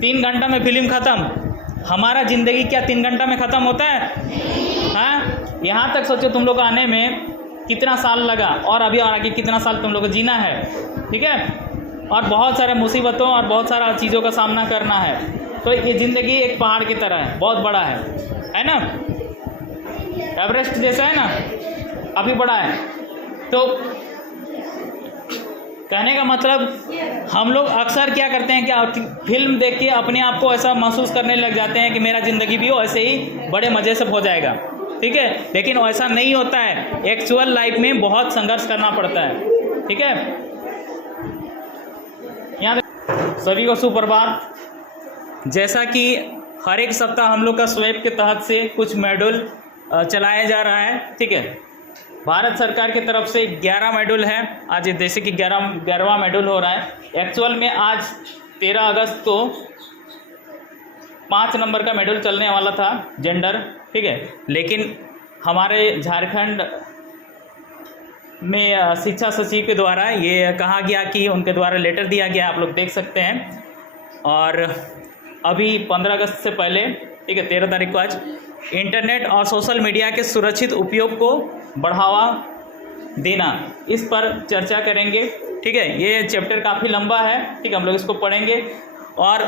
3 घंटा में फिल्म ख़त्म। हमारा ज़िंदगी क्या 3 घंटा में ख़त्म होता है? हाँ, यहाँ तक सोचो तुम लोग आने में कितना साल लगा और अभी और आगे कितना साल तुम लोग को जीना है, ठीक है। और बहुत सारे मुसीबतों और बहुत सारा चीज़ों का सामना करना है। तो ये ज़िंदगी एक पहाड़ की तरह है, बहुत बड़ा है ना। एवरेस्ट जैसा है ना, काफ़ी बड़ा है। तो कहने का मतलब हम लोग अक्सर क्या करते हैं कि फिल्म देख के अपने आप को ऐसा महसूस करने लग जाते हैं कि मेरा ज़िंदगी भी ऐसे ही बड़े मज़े से हो जाएगा, ठीक है। लेकिन ऐसा नहीं होता है। एक्चुअल लाइफ में बहुत संघर्ष करना पड़ता है, ठीक है। यहाँ सभी को सुप्रभात। जैसा कि हर एक सप्ताह हम लोग का स्वैप के तहत से कुछ मॉड्यूल चलाया जा रहा है, ठीक है। भारत सरकार की तरफ से 11 मॉड्यूल है आज, जैसे कि 11वां मॉड्यूल हो रहा है। एक्चुअल में आज 13 अगस्त को 5 नंबर का मॉड्यूल चलने वाला था, जेंडर, ठीक है। लेकिन हमारे झारखंड में शिक्षा सचिव के द्वारा ये कहा गया कि उनके द्वारा लेटर दिया गया, आप लोग देख सकते हैं। और अभी 15 अगस्त से पहले, ठीक है, 13 तारीख को आज इंटरनेट और सोशल मीडिया के सुरक्षित उपयोग को बढ़ावा देना, इस पर चर्चा करेंगे, ठीक है। ये चैप्टर काफ़ी लंबा है, ठीक है। हम लोग इसको पढ़ेंगे और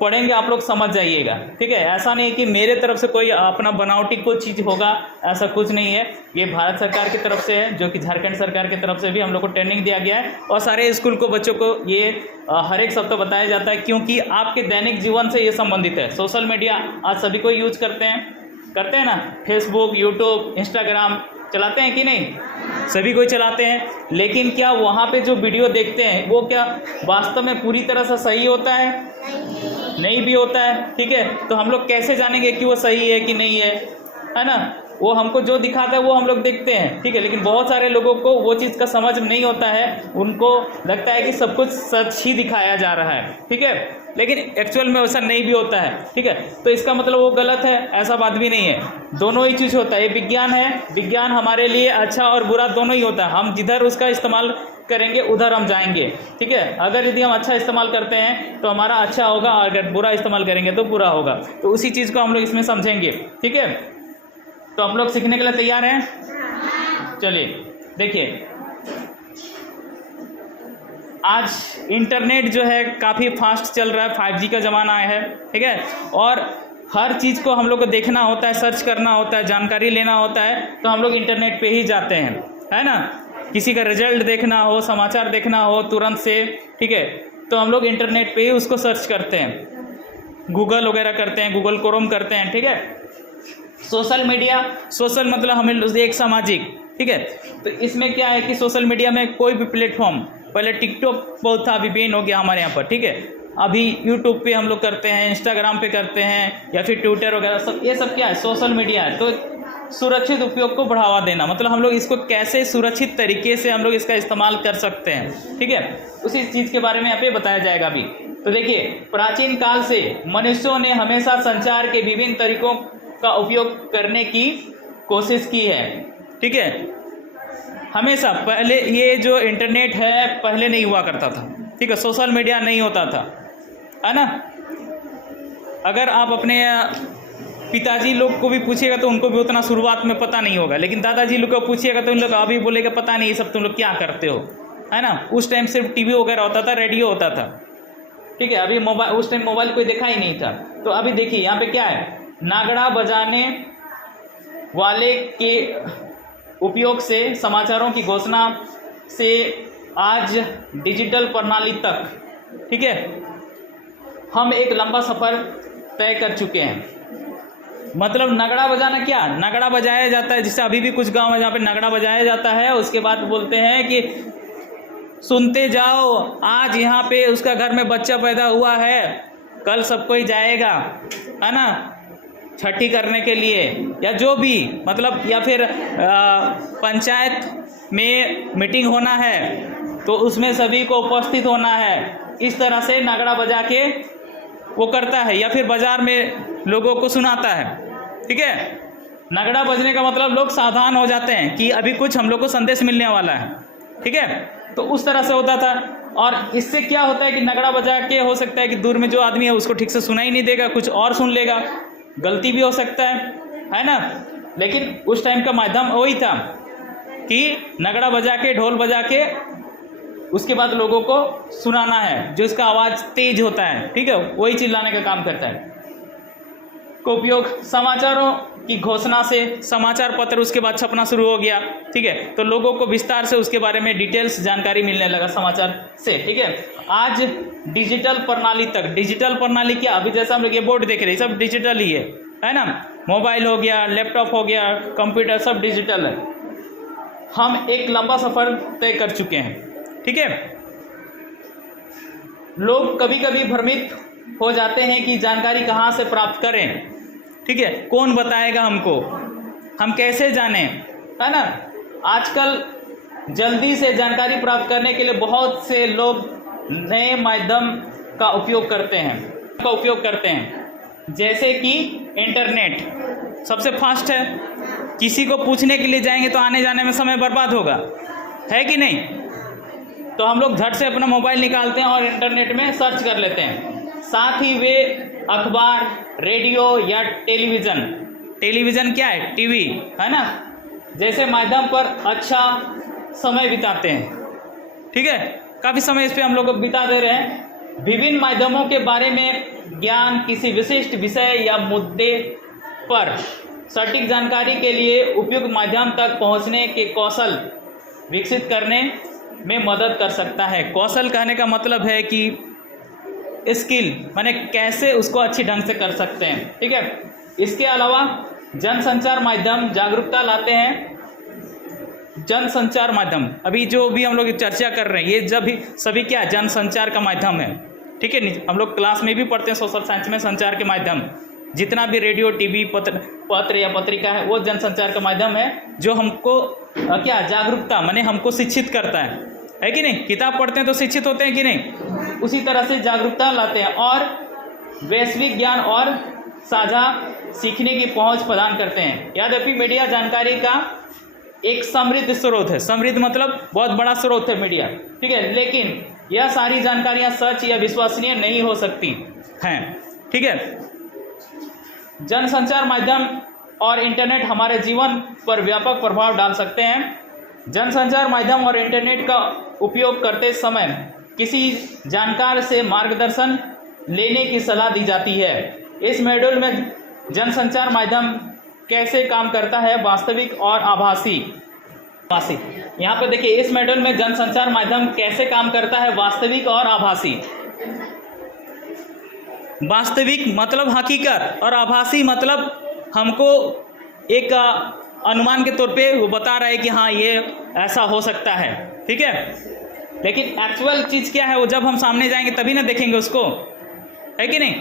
पढ़ेंगे, आप लोग समझ जाइएगा, ठीक है। ऐसा नहीं कि मेरे तरफ से कोई अपना बनावटी कोई चीज़ होगा, ऐसा कुछ नहीं है। ये भारत सरकार की तरफ से है, जो कि झारखंड सरकार की तरफ से भी हम लोग को ट्रेनिंग दिया गया है। और सारे स्कूल को बच्चों को ये हर एक सप्ताह बताया जाता है, क्योंकि आपके दैनिक जीवन से ये संबंधित है। सोशल मीडिया आज सभी को यूज करते हैं ना। फेसबुक, यूट्यूब, इंस्टाग्राम चलाते हैं कि नहीं? सभी कोई चलाते हैं। लेकिन क्या वहाँ पे जो वीडियो देखते हैं वो क्या वास्तव में पूरी तरह से सही होता है? नहीं भी होता है, ठीक है। तो हम लोग कैसे जानेंगे कि वो सही है कि नहीं है ना। वो हमको जो दिखाता है वो हम लोग देखते हैं, ठीक है। लेकिन बहुत सारे लोगों को वो चीज़ का समझ नहीं होता है, उनको लगता है कि सब कुछ सच ही दिखाया जा रहा है, ठीक है। लेकिन एक्चुअल में वैसा नहीं भी होता है, ठीक है। तो इसका मतलब वो गलत है, ऐसा बात भी नहीं है। दोनों ही चीज़ होता है। ये विज्ञान है, विज्ञान हमारे लिए अच्छा और बुरा दोनों ही होता है। हम जिधर उसका इस्तेमाल करेंगे उधर हम जाएंगे, ठीक है। अगर यदि हम अच्छा इस्तेमाल करते हैं तो हमारा अच्छा होगा, और अगर बुरा इस्तेमाल करेंगे तो बुरा होगा। तो उसी चीज़ को हम लोग इसमें समझेंगे, ठीक है। तो हम लोग सीखने के लिए तैयार हैं? चलिए देखिए, आज इंटरनेट जो है काफ़ी फास्ट चल रहा है, 5G का ज़माना है, ठीक है। और हर चीज़ को हम लोग को देखना होता है, सर्च करना होता है, जानकारी लेना होता है, तो हम लोग इंटरनेट पे ही जाते हैं, है ना। किसी का रिजल्ट देखना हो, समाचार देखना हो तुरंत से, ठीक है, तो हम लोग इंटरनेट पे ही उसको सर्च करते हैं, गूगल वगैरह करते हैं, गूगल क्रोम करते हैं, ठीक है। सोशल मीडिया, सोशल मतलब हमें एक सामाजिक, ठीक है। तो इसमें क्या है कि सोशल मीडिया में कोई भी प्लेटफॉर्म, पहले टिकटॉक बहुत था, अभी बैन हो गया हमारे यहाँ पर, ठीक है। अभी यूट्यूब पे हम लोग करते हैं, इंस्टाग्राम पे करते हैं, या फिर ट्विटर वगैरह सब, ये सब क्या है? सोशल मीडिया है। तो सुरक्षित उपयोग को बढ़ावा देना, मतलब हम लोग इसको कैसे सुरक्षित तरीके से हम लोग इसका इस्तेमाल कर सकते हैं, ठीक है। उसी चीज़ के बारे में यहाँ पे बताया जाएगा अभी। तो देखिए, प्राचीन काल से मनुष्यों ने हमेशा संचार के विभिन्न तरीकों का उपयोग करने की कोशिश की है, ठीक है। हमेशा पहले ये जो इंटरनेट है पहले नहीं हुआ करता था, ठीक है। सोशल मीडिया नहीं होता था, है ना। अगर आप अपने पिताजी लोग को भी पूछिएगा तो उनको भी उतना शुरुआत में पता नहीं होगा, लेकिन दादाजी लोग को पूछिएगा तो उन लोग अभी बोलेगा पता नहीं ये सब तुम लोग क्या करते हो, है ना। उस टाइम सिर्फ टीवी वगैरह होता था, रेडियो होता था, ठीक है। अभी मोबाइल, उस टाइम मोबाइल कोई देखा ही नहीं था। तो अभी देखिए यहाँ पे क्या है, नागड़ा बजाने वाले के उपयोग से समाचारों की घोषणा से आज डिजिटल प्रणाली तक, ठीक है, हम एक लंबा सफ़र तय कर चुके हैं। मतलब नगड़ा बजाना क्या, नगड़ा बजाया जाता है, जिससे अभी भी कुछ गांव है जहाँ पे नगड़ा बजाया जाता है। उसके बाद बोलते हैं कि सुनते जाओ, आज यहाँ पे उसका घर में बच्चा पैदा हुआ है, कल सब कोई जाएगा, है ना, छठी करने के लिए, या जो भी मतलब, या फिर पंचायत में मीटिंग होना है तो उसमें सभी को उपस्थित होना है। इस तरह से नगड़ा बजा के वो करता है, या फिर बाजार में लोगों को सुनाता है, ठीक है। नगड़ा बजने का मतलब लोग सावधान हो जाते हैं कि अभी कुछ हम लोग को संदेश मिलने वाला है, ठीक है। तो उस तरह से होता था। और इससे क्या होता है कि नगड़ा बजा के हो सकता है कि दूर में जो आदमी है उसको ठीक से सुना ही नहीं देगा, कुछ और सुन लेगा, गलती भी हो सकता है ना। लेकिन उस टाइम का माध्यम वही था कि नगड़ा बजा के, ढोल बजा के उसके बाद लोगों को सुनाना है, जो इसका आवाज़ तेज होता है, ठीक है, वही चिल्लाने का काम करता है। का उपयोग समाचारों की घोषणा से समाचार पत्र उसके बाद छपना शुरू हो गया, ठीक है, तो लोगों को विस्तार से उसके बारे में डिटेल्स जानकारी मिलने लगा समाचार से, ठीक है। आज डिजिटल प्रणाली तक, डिजिटल प्रणाली क्या, अभी जैसा हम लोग ये बोर्ड देख रहे हैं सब डिजिटल ही है ना, मोबाइल हो गया, लैपटॉप हो गया, कंप्यूटर, सब डिजिटल है। हम एक लंबा सफ़र तय कर चुके हैं, ठीक है। लोग कभी कभी भ्रमित हो जाते हैं कि जानकारी कहाँ से प्राप्त करें, ठीक है, कौन बताएगा हमको, हम कैसे जानें, है ना। आजकल जल्दी से जानकारी प्राप्त करने के लिए बहुत से लोग नए माध्यम का उपयोग करते हैं, जैसे कि इंटरनेट सबसे फास्ट है। किसी को पूछने के लिए जाएंगे तो आने जाने में समय बर्बाद होगा, है कि नहीं, तो हम लोग झट से अपना मोबाइल निकालते हैं और इंटरनेट में सर्च कर लेते हैं। साथ ही वे अखबार, रेडियो या टेलीविज़न क्या है, टीवी, है ना, जैसे माध्यम पर अच्छा समय बिताते हैं, ठीक है, काफ़ी समय इस पे हम लोग बिता दे रहे हैं। विभिन्न माध्यमों के बारे में ज्ञान, किसी विशिष्ट विषय या मुद्दे पर सटीक जानकारी के लिए उपयुक्त माध्यम तक पहुंचने के कौशल विकसित करने में मदद कर सकता है। कौशल कहने का मतलब है कि स्किल, माने कैसे उसको अच्छी ढंग से कर सकते हैं, ठीक है। इसके अलावा जनसंचार माध्यम जागरूकता लाते हैं। जनसंचार माध्यम, अभी जो भी हम लोग चर्चा कर रहे हैं, ये जब भी सभी क्या जनसंचार का माध्यम है, ठीक है। हम लोग क्लास में भी पढ़ते हैं सोशल साइंस में, संचार के माध्यम जितना भी रेडियो, टीवी, पत्र या पत्रिका है, वो जनसंचार का माध्यम है, जो हमको क्या जागरूकता, माने हमको शिक्षित करता है कि नहीं। किताब पढ़ते हैं तो शिक्षित होते हैं कि नहीं, उसी तरह से जागरूकता लाते हैं और वैश्विक ज्ञान और साझा सीखने की पहुंच प्रदान करते हैं। यद्यपि मीडिया जानकारी का एक समृद्ध स्रोत है, समृद्ध मतलब बहुत बड़ा स्रोत है मीडिया, ठीक है, लेकिन यह सारी जानकारियां सच या विश्वसनीय नहीं हो सकती हैं, ठीक है। जनसंचार माध्यम और इंटरनेट हमारे जीवन पर व्यापक प्रभाव डाल सकते हैं। जनसंचार माध्यम और इंटरनेट का उपयोग करते समय किसी जानकार से मार्गदर्शन लेने की सलाह दी जाती है। इस मॉड्यूल में जनसंचार माध्यम कैसे काम करता है, वास्तविक और आभासी। यहाँ पे देखिए, इस मॉड्यूल में जनसंचार माध्यम कैसे काम करता है, वास्तविक और आभासी। वास्तविक मतलब हकीकत और आभासी मतलब हमको एक अनुमान के तौर पे वो बता रहा है कि हाँ ये ऐसा हो सकता है, ठीक है। लेकिन एक्चुअल चीज़ क्या है, वो जब हम सामने जाएंगे तभी ना देखेंगे उसको, है कि नहीं।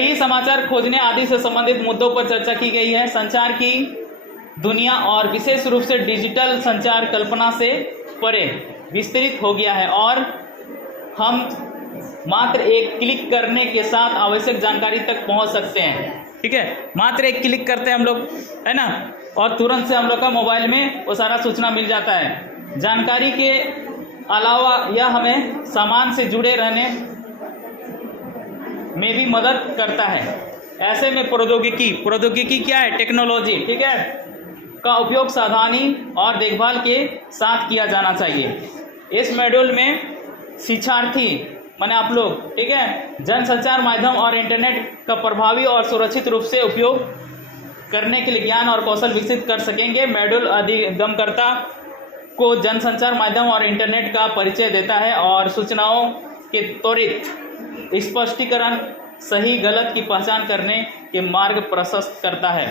यही समाचार खोजने आदि से संबंधित मुद्दों पर चर्चा की गई है। संचार की दुनिया और विशेष रूप से डिजिटल संचार कल्पना से परे विस्तृत हो गया है और हम मात्र एक क्लिक करने के साथ आवश्यक जानकारी तक पहुंच सकते हैं, ठीक है। मात्र एक क्लिक करते हैं हम लोग, है ना, और तुरंत से हम लोग का मोबाइल में वो सारा सूचना मिल जाता है। जानकारी के अलावा यह हमें सामान से जुड़े रहने में भी मदद करता है। ऐसे में प्रौद्योगिकी क्या है, टेक्नोलॉजी, ठीक है, का उपयोग सावधानी और देखभाल के साथ किया जाना चाहिए। इस मॉड्यूल में शिक्षार्थी माने आप लोग, ठीक है, जनसंचार माध्यम और इंटरनेट का प्रभावी और सुरक्षित रूप से उपयोग करने के लिए ज्ञान और कौशल विकसित कर सकेंगे। मॉड्यूल अधिगमकर्ता को जनसंचार माध्यम और इंटरनेट का परिचय देता है और सूचनाओं के त्वरित स्पष्टीकरण, सही गलत की पहचान करने के मार्ग प्रशस्त करता है।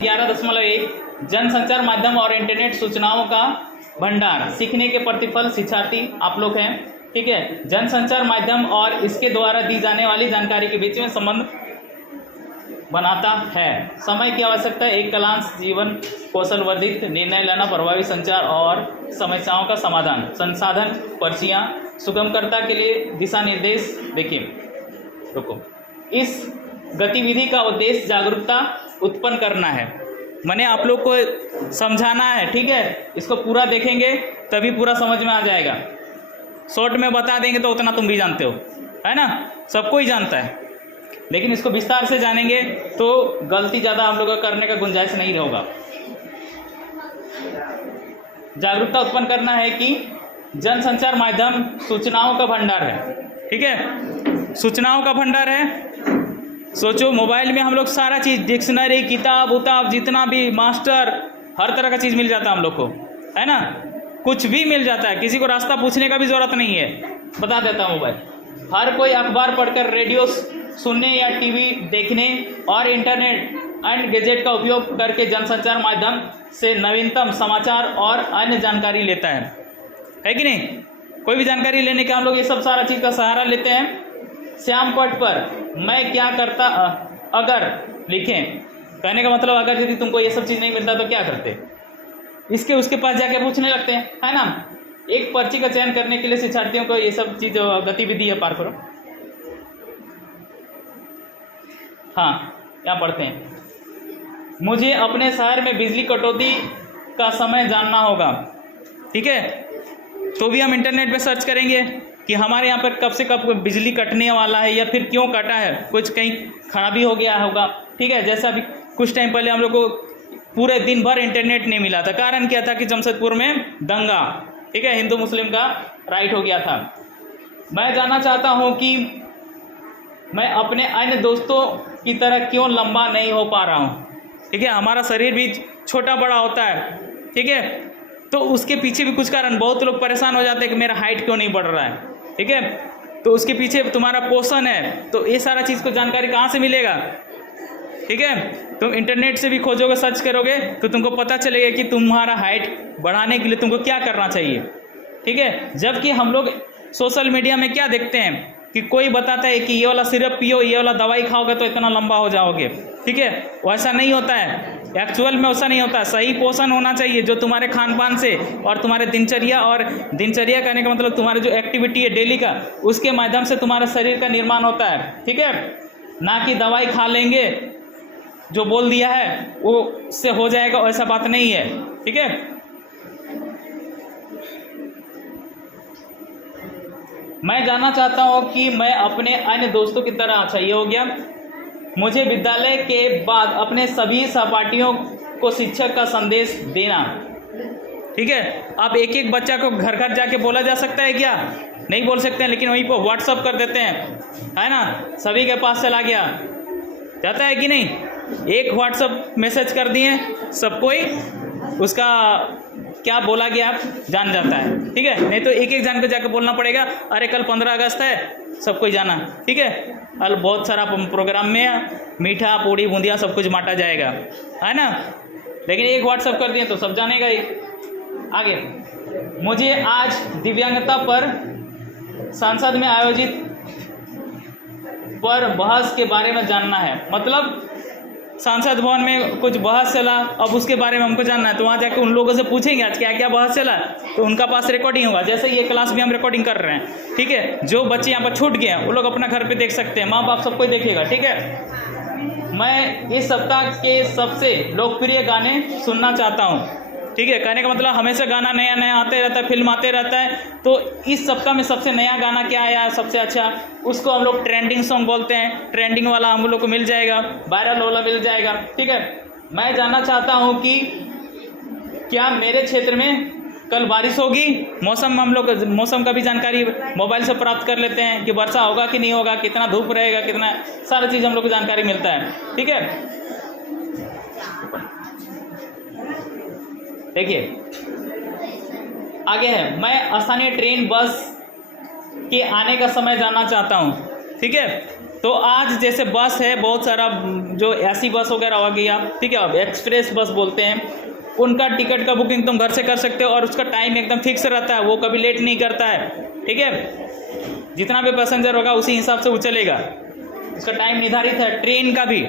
11.1 जनसंचार माध्यम और इंटरनेट सूचनाओं का भंडार, सीखने के प्रतिफल शिक्षार्थी आप लोग हैं, ठीक है। जनसंचार माध्यम और इसके द्वारा दी जाने वाली जानकारी के बीच में संबंध बनाता है। समय की आवश्यकता, एक कलांश, जीवन कौशल वर्धित, निर्णय लेना, प्रभावी संचार और समस्याओं का समाधान, संसाधन, पर्चियाँ, सुगमकर्ता के लिए दिशा निर्देश। देखिए, रुको, इस गतिविधि का उद्देश्य जागरूकता उत्पन्न करना है, मैंने आप लोग को समझाना है, ठीक है। इसको पूरा देखेंगे तभी पूरा समझ में आ जाएगा। शॉर्ट में बता देंगे तो उतना तुम भी जानते हो, है ना, सबको ही जानता है। लेकिन इसको विस्तार से जानेंगे तो गलती ज़्यादा हम लोग का करने का गुंजाइश नहीं होगा। जागरूकता उत्पन्न करना है कि जनसंचार माध्यम सूचनाओं का भंडार है, ठीक है, सूचनाओं का भंडार है। सोचो मोबाइल में हम लोग सारा चीज़, डिक्शनरी, किताब उताब, जितना भी मास्टर, हर तरह का चीज़ मिल जाता है हम लोग को, है ना, कुछ भी मिल जाता है। किसी को रास्ता पूछने का भी ज़रूरत नहीं है, बता देता हूँ मोबाइल। हर कोई अखबार पढ़कर, रेडियो सुनने या टीवी देखने और इंटरनेट एंड गैजेट का उपयोग करके जनसंचार माध्यम से नवीनतम समाचार और अन्य जानकारी लेता है कि नहीं। कोई भी जानकारी लेने का हम लोग ये सब सारा चीज़ का सहारा लेते हैं। श्याम पट पर मैं क्या करता अगर लिखें, कहने का मतलब अगर यदि तुमको ये सब चीज़ नहीं मिलता तो क्या करते, इसके उसके पास जाके पूछने लगते हैं, है ना। एक पर्ची का चयन करने के लिए शिक्षार्थियों को ये सब चीज़ गतिविधि है, पार करो। हाँ, यहाँ पढ़ते हैं, मुझे अपने शहर में बिजली कटौती का समय जानना होगा, ठीक है। तो भी हम इंटरनेट पे सर्च करेंगे कि हमारे यहाँ पर कब से कब बिजली कटने वाला है या फिर क्यों कटा है, कुछ कहीं खराबी हो गया होगा, ठीक है। जैसा अभी कुछ टाइम पहले हम लोग को पूरे दिन भर इंटरनेट नहीं मिला था। कारण क्या था कि जमशेदपुर में दंगा, ठीक है, हिंदू मुस्लिम का राइट हो गया था। मैं जानना चाहता हूँ कि मैं अपने अन्य दोस्तों की तरह क्यों लंबा नहीं हो पा रहा हूँ, ठीक है। हमारा शरीर भी छोटा बड़ा होता है, ठीक है, तो उसके पीछे भी कुछ कारण, बहुत लोग परेशान हो जाते हैं कि मेरा हाइट क्यों नहीं बढ़ रहा है, ठीक है। तो उसके पीछे तुम्हारा पोषण है, तो ये सारा चीज़ को जानकारी कहाँ से मिलेगा, ठीक है। तुम इंटरनेट से भी खोजोगे, सर्च करोगे तो तुमको पता चलेगा कि तुम्हारा हाइट बढ़ाने के लिए तुमको क्या करना चाहिए, ठीक है। जबकि हम लोग सोशल मीडिया में क्या देखते हैं कि कोई बताता है कि ये वाला सिरप पियो, ये वाला दवाई खाओगे तो इतना लंबा हो जाओगे, ठीक है। वैसा नहीं होता है, एक्चुअल में वैसा नहीं होता। सही पोषण होना चाहिए जो तुम्हारे खान पान से और तुम्हारे दिनचर्या, और दिनचर्या करने का मतलब तुम्हारे जो एक्टिविटी है डेली का, उसके माध्यम से तुम्हारे शरीर का निर्माण होता है, ठीक है। ना कि दवाई खा लेंगे जो बोल दिया है वो से हो जाएगा, ऐसा बात नहीं है, ठीक है। मैं जानना चाहता हूँ कि मैं अपने अन्य दोस्तों की तरह, अच्छा ये हो गया, मुझे विद्यालय के बाद अपने सभी सहपाठियों को शिक्षक का संदेश देना, ठीक है। अब एक एक बच्चा को घर घर जाके बोला जा सकता है क्या, नहीं बोल सकते हैं, लेकिन वहीं पर व्हाट्सअप कर देते हैं, है ना, सभी के पास चला गया, जाता है कि नहीं। एक व्हाट्सअप मैसेज कर दिए, सबको ही उसका क्या बोला गया जान जाता है, ठीक है। नहीं तो एक एक जान को जाकर बोलना पड़ेगा, अरे कल 15 अगस्त है, सबको ही जाना, ठीक है। कल बहुत सारा प्रोग्राम में मीठा पूड़ी बूंदिया सब कुछ बांटा जाएगा, है ना। लेकिन एक व्हाट्सअप कर दिए तो सब जानेगा ही। आगे, मुझे आज दिव्यांगता पर संसद में आयोजित पर बहस के बारे में जानना है। मतलब सांसद भवन में कुछ बहस चला, अब उसके बारे में हमको जानना है, तो वहाँ जाकर उन लोगों से पूछेंगे आज क्या क्या बहस चला, तो उनका पास रिकॉर्डिंग होगा। जैसे ये क्लास भी हम रिकॉर्डिंग कर रहे हैं, ठीक है। जो बच्चे यहाँ पर छूट गए हैं वो लोग अपना घर पे देख सकते हैं, माँ बाप सबको देखेगा, ठीक है। मैं इस सप्ताह के सबसे लोकप्रिय गाने सुनना चाहता हूँ, ठीक है। कहने का मतलब हमेशा गाना नया नया आते रहता है, फिल्म आते रहता है, तो इस सप्ताह में सबसे नया गाना क्या आया सबसे अच्छा, उसको हम लोग ट्रेंडिंग सॉन्ग बोलते हैं। ट्रेंडिंग वाला हम लोग को मिल जाएगा, वायरल वाला मिल जाएगा, ठीक है। मैं जानना चाहता हूँ कि क्या मेरे क्षेत्र में कल बारिश होगी। मौसम हम लोग मौसम का भी जानकारी मोबाइल से प्राप्त कर लेते हैं कि वर्षा होगा कि नहीं होगा, कितना धूप रहेगा, कितना सारा चीज़ हम लोग को जानकारी मिलता है, ठीक है। देखिए आगे है, मैं स्थानीय ट्रेन बस के आने का समय जानना चाहता हूँ, ठीक है। तो आज जैसे बस है, बहुत सारा जो ऐसी बस वगैरह हो गया, ठीक है, अब एक्सप्रेस बस बोलते हैं, उनका टिकट का बुकिंग तुम घर से कर सकते हो और उसका टाइम एकदम फिक्स रहता है, वो कभी लेट नहीं करता है, ठीक है। जितना भी पैसेंजर होगा उसी हिसाब से वो चलेगा, उसका टाइम निर्धारित है। ट्रेन का भी,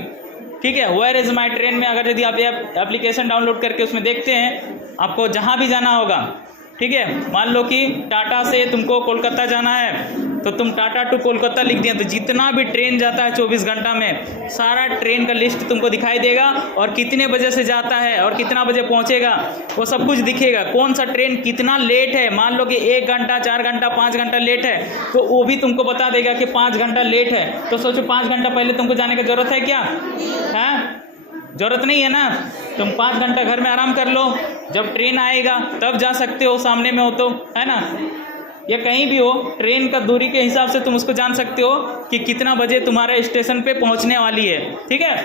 ठीक है। वेयर इज़ माई ट्रेन में अगर यदि आप एप्लीकेशन डाउनलोड करके उसमें देखते हैं, आपको जहाँ भी जाना होगा ठीक है। मान लो कि टाटा से तुमको कोलकाता जाना है तो तुम टाटा टू कोलकाता लिख दिया, तो जितना भी ट्रेन जाता है 24 घंटा में सारा ट्रेन का लिस्ट तुमको दिखाई देगा और कितने बजे से जाता है और कितना बजे पहुंचेगा वो सब कुछ दिखेगा। कौन सा ट्रेन कितना लेट है, मान लो कि 1 घंटा 4 घंटा 5 घंटा लेट है तो वो भी तुमको बता देगा कि 5 घंटा लेट है। तो सोचो 5 घंटा पहले तुमको जाने की जरूरत है क्या? है जरूरत नहीं है ना। तुम 5 घंटा घर में आराम कर लो, जब ट्रेन आएगा तब जा सकते हो, सामने में हो तो, है ना, या कहीं भी हो ट्रेन का दूरी के हिसाब से तुम उसको जान सकते हो कि कितना बजे तुम्हारे स्टेशन पे पहुंचने वाली है। ठीक है,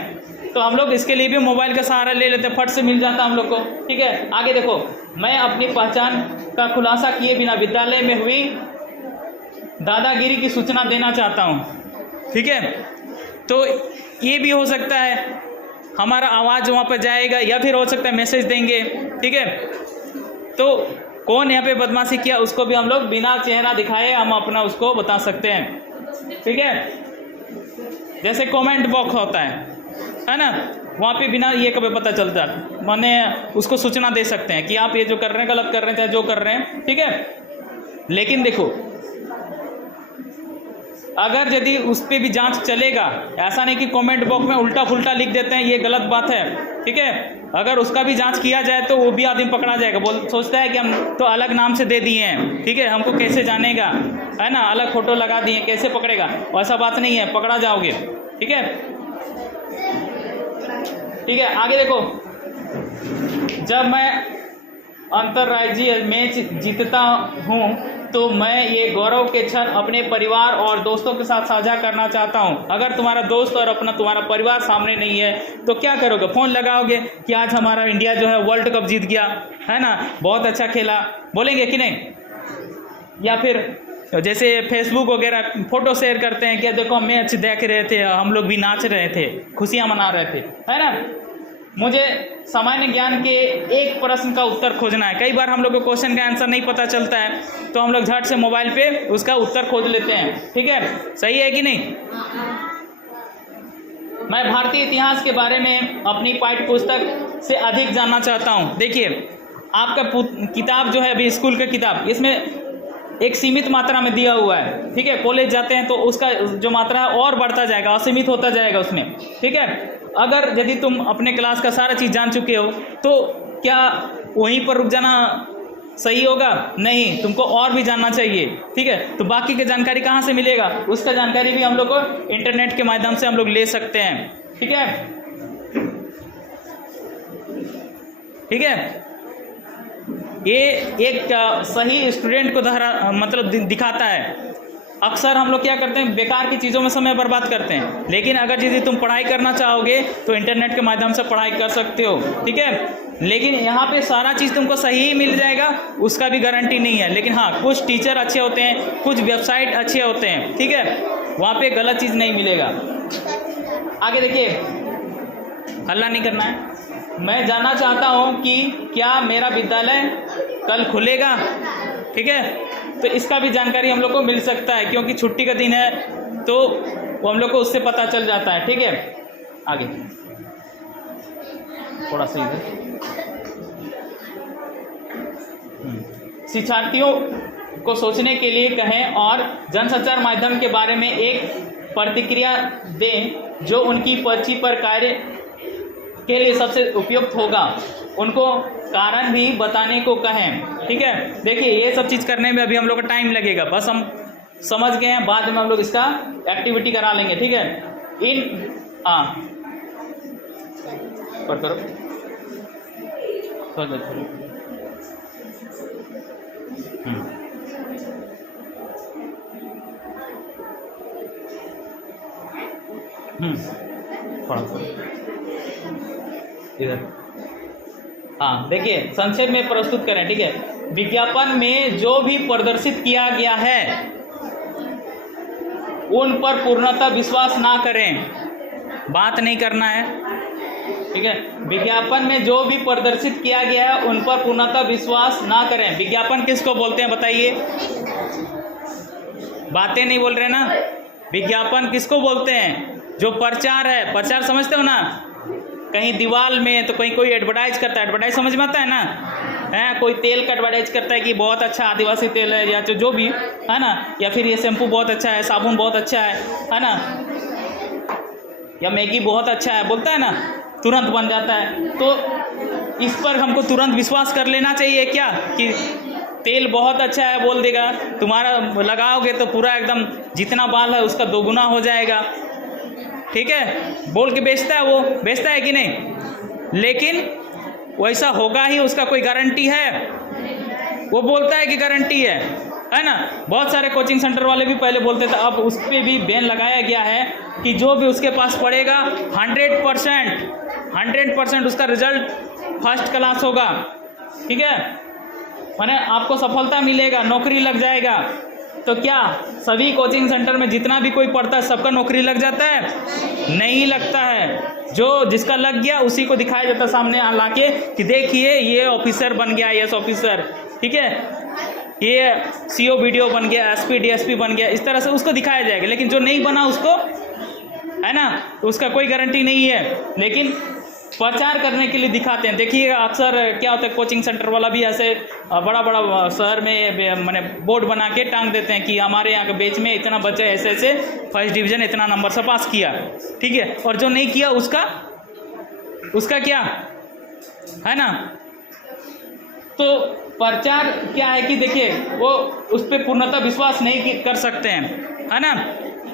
तो हम लोग इसके लिए भी मोबाइल का सहारा ले लेते हैं, फट से मिल जाता हम लोग को। ठीक है, आगे देखो, मैं अपनी पहचान का खुलासा किए बिना विद्यालय में हुई दादागिरी की सूचना देना चाहता हूँ। ठीक है, तो ये भी हो सकता है हमारा आवाज़ वहाँ पर जाएगा, या फिर हो सकता है मैसेज देंगे। ठीक है, तो कौन यहाँ पे बदमाशी किया उसको भी हम लोग बिना चेहरा दिखाए हम अपना उसको बता सकते हैं। ठीक है, जैसे कमेंट बॉक्स होता है ना, वहाँ पे बिना ये कभी पता चलता माने उसको सूचना दे सकते हैं कि आप ये जो कर रहे हैं गलत कर रहे हैं, चाहे जो कर रहे हैं। ठीक है, लेकिन देखो अगर यदि उस पर भी जांच चलेगा, ऐसा नहीं कि कमेंट बॉक्स में उल्टा फुल्टा लिख देते हैं, ये गलत बात है। ठीक है, अगर उसका भी जांच किया जाए तो वो भी आदमी पकड़ा जाएगा। सोचता है कि हम तो अलग नाम से दे दिए हैं, ठीक है, हमको कैसे जानेगा, है ना, अलग फोटो लगा दिए कैसे पकड़ेगा, ऐसा बात नहीं है, पकड़ा जाओगे। ठीक है, ठीक है, आगे देखो, जब मैं अंतर्राज्यीय मैच जीतता हूँ तो मैं ये गौरव के क्षण अपने परिवार और दोस्तों के साथ साझा करना चाहता हूँ। अगर तुम्हारा दोस्त और तुम्हारा परिवार सामने नहीं है तो क्या करोगे? फ़ोन लगाओगे कि आज हमारा इंडिया जो है वर्ल्ड कप जीत गया, है ना, बहुत अच्छा खेला, बोलेंगे कि नहीं? या फिर जैसे फेसबुक वगैरह फ़ोटो शेयर करते हैं कि देखो मैच देख रहे थे, हम लोग भी नाच रहे थे, खुशियाँ मना रहे थे, है ना। मुझे सामान्य ज्ञान के एक प्रश्न का उत्तर खोजना है। कई बार हम लोग को क्वेश्चन का आंसर नहीं पता चलता है तो हम लोग झट से मोबाइल पे उसका उत्तर खोज लेते हैं। ठीक है, सही है कि नहीं? मैं भारतीय इतिहास के बारे में अपनी पाठ्य पुस्तक से अधिक जानना चाहता हूँ। देखिए, आपका किताब जो है अभी स्कूल का किताब, इसमें एक सीमित मात्रा में दिया हुआ है। ठीक है, कॉलेज जाते हैं तो उसका जो मात्रा है और बढ़ता जाएगा, असीमित होता जाएगा उसमें। ठीक है, अगर यदि तुम अपने क्लास का सारा चीज़ जान चुके हो तो क्या वहीं पर रुक जाना सही होगा? नहीं, तुमको और भी जानना चाहिए। ठीक है, तो बाकी की जानकारी कहाँ से मिलेगा? उसका जानकारी भी हम लोग को इंटरनेट के माध्यम से हम लोग ले सकते हैं। ठीक है, ठीक है, ये एक सही स्टूडेंट को मतलब दिखाता है। अक्सर हम लोग क्या करते हैं, बेकार की चीज़ों में समय बर्बाद करते हैं, लेकिन अगर यदि तुम पढ़ाई करना चाहोगे तो इंटरनेट के माध्यम से पढ़ाई कर सकते हो। ठीक है, लेकिन यहाँ पे सारा चीज़ तुमको सही ही मिल जाएगा उसका भी गारंटी नहीं है। लेकिन हाँ, कुछ टीचर अच्छे होते हैं, कुछ वेबसाइट अच्छे होते हैं। ठीक है, वहाँ पे गलत चीज़ नहीं मिलेगा। आगे देखिए, हल्ला नहीं करना है। मैं जानना चाहता हूँ कि क्या मेरा विद्यालय कल खुलेगा? ठीक है, तो इसका भी जानकारी हम लोग को मिल सकता है, क्योंकि छुट्टी का दिन है तो वो हम लोग को उससे पता चल जाता है। ठीक है, आगे थोड़ा सा इधर, शिक्षार्थियों को सोचने के लिए कहें और जनसंचार माध्यम के बारे में एक प्रतिक्रिया दें जो उनकी पर्ची पर कार्य के लिए सबसे उपयुक्त होगा। उनको कारण भी बताने को कहें। ठीक है, देखिए ये सब चीज़ करने में अभी हम लोग को टाइम लगेगा, बस हम समझ गए हैं, बाद में हम लोग इसका एक्टिविटी करा लेंगे। ठीक है, पर करो इधर, हाँ देखिए, संक्षेप में प्रस्तुत करें। ठीक है, विज्ञापन में जो भी प्रदर्शित किया गया है उन पर पूर्णतः विश्वास ना करें, बात नहीं करना है। ठीक है, विज्ञापन में जो भी प्रदर्शित किया गया है उन पर पूर्णतः विश्वास ना करें। विज्ञापन किसको बोलते हैं बताइए? बातें नहीं बोल रहे ना, विज्ञापन किसको बोलते हैं? जो प्रचार है, प्रचार समझते हो ना, कहीं दीवार में तो कहीं कोई एडवर्टाइज करता है, एडवर्टाइज समझ में आता है ना, है, कोई तेल का एडवर्टाइज करता है कि बहुत अच्छा आदिवासी तेल है या जो भी है ना, या फिर ये शैम्पू बहुत अच्छा है, साबुन बहुत अच्छा है ना, या मैगी बहुत अच्छा है बोलता है ना, तुरंत बन जाता है। तो इस पर हमको तुरंत विश्वास कर लेना चाहिए क्या कि तेल बहुत अच्छा है बोल देगा, तुम्हारा लगाओगे तो पूरा एकदम जितना बाल है उसका दोगुना हो जाएगा, ठीक है, बोल के बेचता है, वो बेचता है कि नहीं, लेकिन वैसा होगा ही उसका कोई गारंटी है? वो बोलता है कि गारंटी है ना। बहुत सारे कोचिंग सेंटर वाले भी पहले बोलते थे, अब उस पर भी बैन लगाया गया है कि जो भी उसके पास पड़ेगा 100% उसका रिजल्ट फर्स्ट क्लास होगा, ठीक है, माने आपको सफलता मिलेगा, नौकरी लग जाएगा। तो क्या सभी कोचिंग सेंटर में जितना भी कोई पढ़ता है सबका नौकरी लग जाता है? नहीं लगता है। जो जिसका लग गया उसी को दिखाया जाता है सामने लाके कि देखिए ये ऑफिसर बन गया, आईएएस ऑफिसर, ठीक है, ये सीओ वीडियो बन गया, एसपी डीएसपी बन गया, इस तरह से उसको दिखाया जाएगा। लेकिन जो नहीं बना उसको, है ना, तो उसका कोई गारंटी नहीं है, लेकिन प्रचार करने के लिए दिखाते हैं। देखिए अक्सर क्या होता है, कोचिंग सेंटर वाला भी ऐसे बड़ा बड़ा शहर में मैंने बोर्ड बना के टांग देते हैं कि हमारे यहाँ के बैच में इतना बच्चा ऐसे ऐसे फर्स्ट डिवीज़न इतना नंबर से पास किया, ठीक है, और जो नहीं किया उसका क्या है ना। तो प्रचार क्या है कि देखिए वो उस पर पूर्णतः विश्वास नहीं कर सकते हैं, है ना,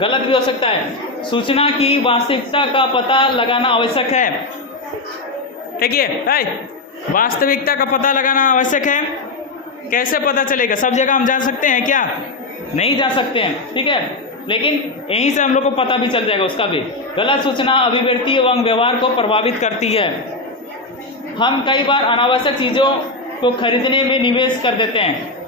गलत भी हो सकता है। सूचना की वास्तविकता का पता लगाना आवश्यक है। देखिए वास्तविकता का पता लगाना आवश्यक है। कैसे पता चलेगा? सब जगह हम जा सकते हैं क्या? नहीं जा सकते हैं, ठीक है, लेकिन यहीं से हम लोग को पता भी चल जाएगा उसका भी। गलत सूचना अभिव्यक्ति एवं व्यवहार को प्रभावित करती है। हम कई बार अनावश्यक चीज़ों को खरीदने में निवेश कर देते हैं।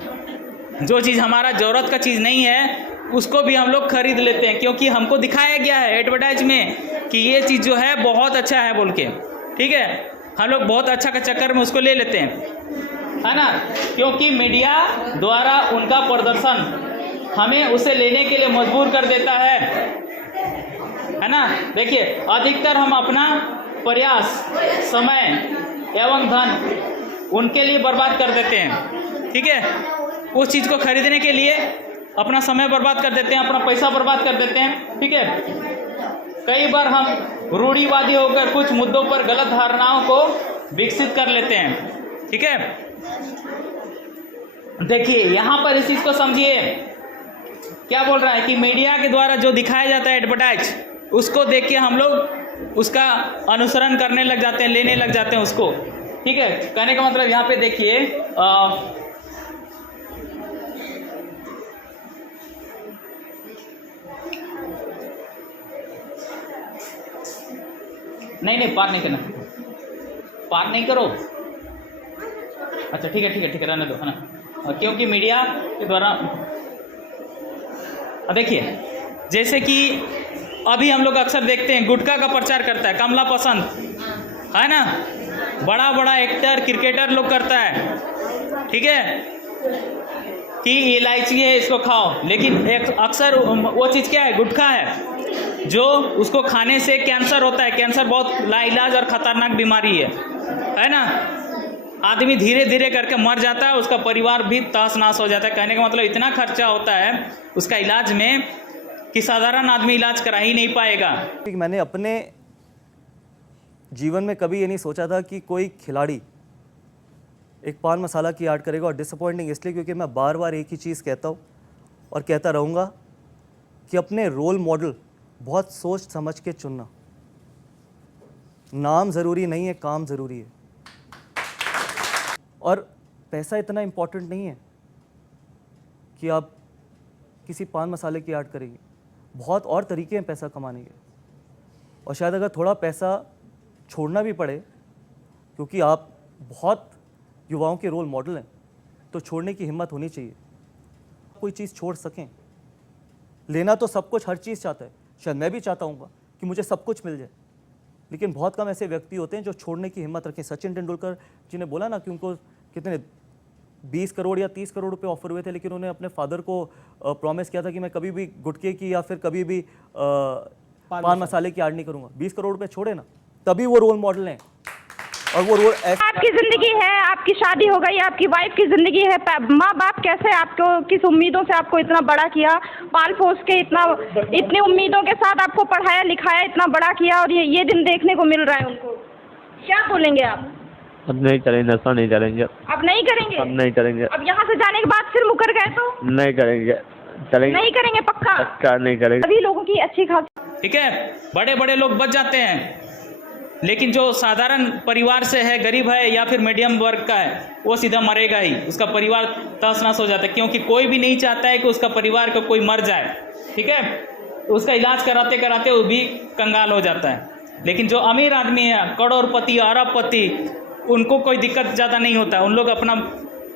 जो चीज़ हमारा ज़रूरत का चीज़ नहीं है उसको भी हम लोग खरीद लेते हैं, क्योंकि हमको दिखाया गया है एडवर्टाइज में कि ये चीज़ जो है बहुत अच्छा है बोल के, ठीक है, हम लोग बहुत अच्छा का चक्कर में उसको ले लेते हैं, है ना, क्योंकि मीडिया द्वारा उनका प्रदर्शन हमें उसे लेने के लिए मजबूर कर देता है ना। देखिए अधिकतर हम अपना प्रयास, समय एवं धन उनके लिए बर्बाद कर देते हैं, ठीक है, उस चीज़ को खरीदने के लिए अपना समय बर्बाद कर देते हैं, अपना पैसा बर्बाद कर देते हैं, ठीक है। कई बार हम रूढ़िवादी होकर कुछ मुद्दों पर गलत धारणाओं को विकसित कर लेते हैं, ठीक है। देखिए यहाँ पर इस चीज़ को समझिए, क्या बोल रहा है कि मीडिया के द्वारा जो दिखाया जाता है एडवर्टाइज, उसको देख के हम लोग उसका अनुसरण करने लग जाते हैं, लेने लग जाते हैं उसको, ठीक है। कहने का मतलब यहाँ पे देखिए नहीं पार नहीं करना, पार नहीं करो, अच्छा ठीक है रहने दो, है ना, क्योंकि मीडिया के द्वारा देखिए जैसे कि अभी हम लोग अक्सर देखते हैं गुटखा का प्रचार करता है कमला पसंद, है ना, बड़ा बड़ा एक्टर क्रिकेटर लोग करता है, ठीक है, कि इलायची है इसको खाओ, लेकिन एक अक्सर वो चीज़ क्या है, गुटखा है, जो उसको खाने से कैंसर होता है। कैंसर बहुत लाइलाज और ख़तरनाक बीमारी है ना। आदमी धीरे धीरे करके मर जाता है, उसका परिवार भी तहस नहस हो जाता है। कहने का मतलब इतना खर्चा होता है उसका इलाज में कि साधारण आदमी इलाज करा ही नहीं पाएगा। मैंने अपने जीवन में कभी ये नहीं सोचा था कि कोई खिलाड़ी एक पान मसाला की आर्ट करेगा, और डिसअपॉइंटिंग इसलिए क्योंकि मैं बार बार एक ही चीज़ कहता हूँ और कहता रहूँगा कि अपने रोल मॉडल बहुत सोच समझ के चुनना। नाम ज़रूरी नहीं है, काम ज़रूरी है। और पैसा इतना इम्पोर्टेंट नहीं है कि आप किसी पान मसाले की आर्ट करेंगे। बहुत और तरीके हैं पैसा कमाने के, और शायद अगर थोड़ा पैसा छोड़ना भी पड़े, क्योंकि आप बहुत युवाओं के रोल मॉडल हैं, तो छोड़ने की हिम्मत होनी चाहिए। कोई चीज़ छोड़ सकें। लेना तो सब कुछ हर चीज़ चाहता है, शायद मैं भी चाहता हूँ कि मुझे सब कुछ मिल जाए, लेकिन बहुत कम ऐसे व्यक्ति होते हैं जो छोड़ने की हिम्मत रखें। सचिन तेंदुलकर जी ने बोला ना कि उनको कितने 20 करोड़ या 30 करोड़ रुपए ऑफर हुए थे, लेकिन उन्होंने अपने फादर को प्रॉमिस किया था कि मैं कभी भी गुटखे की या फिर कभी भी पान मसाले की आड़ नहीं करूँगा। 20 करोड़ रुपए छोड़े ना, तभी वो रोल मॉडल हैं। और वो रोड ऐसे आपकी जिंदगी है, आपकी शादी हो गई, आपकी वाइफ की जिंदगी है, माँ बाप कैसे आपको किस उम्मीदों से आपको इतना बड़ा किया, पाल पोस के इतनी उम्मीदों के साथ आपको पढ़ाया लिखाया, इतना बड़ा किया, और ये दिन देखने को मिल रहा है उनको। क्या बोलेंगे आप? अब नहीं करेंगे, नशा नहीं करेंगे। अब नहीं करेंगे? अब नहीं करेंगे। अब यहाँ से जाने के बाद फिर मुकर गए तो नहीं करेंगे, चलेंगे नहीं करेंगे? पक्का पक्का नहीं करेंगे। सभी लोगों की अच्छी खासी, ठीक है, बड़े बड़े लोग बच जाते हैं, लेकिन जो साधारण परिवार से है, गरीब है या फिर मीडियम वर्ग का है, वो सीधा मरेगा ही, उसका परिवार तहस नहस हो जाता है, क्योंकि कोई भी नहीं चाहता है कि उसका परिवार का कोई मर जाए। ठीक है, उसका इलाज कराते कराते वो भी कंगाल हो जाता है। लेकिन जो अमीर आदमी है, करोड़पति अरबपति, उनको कोई दिक्कत ज़्यादा नहीं होता, उन लोग अपना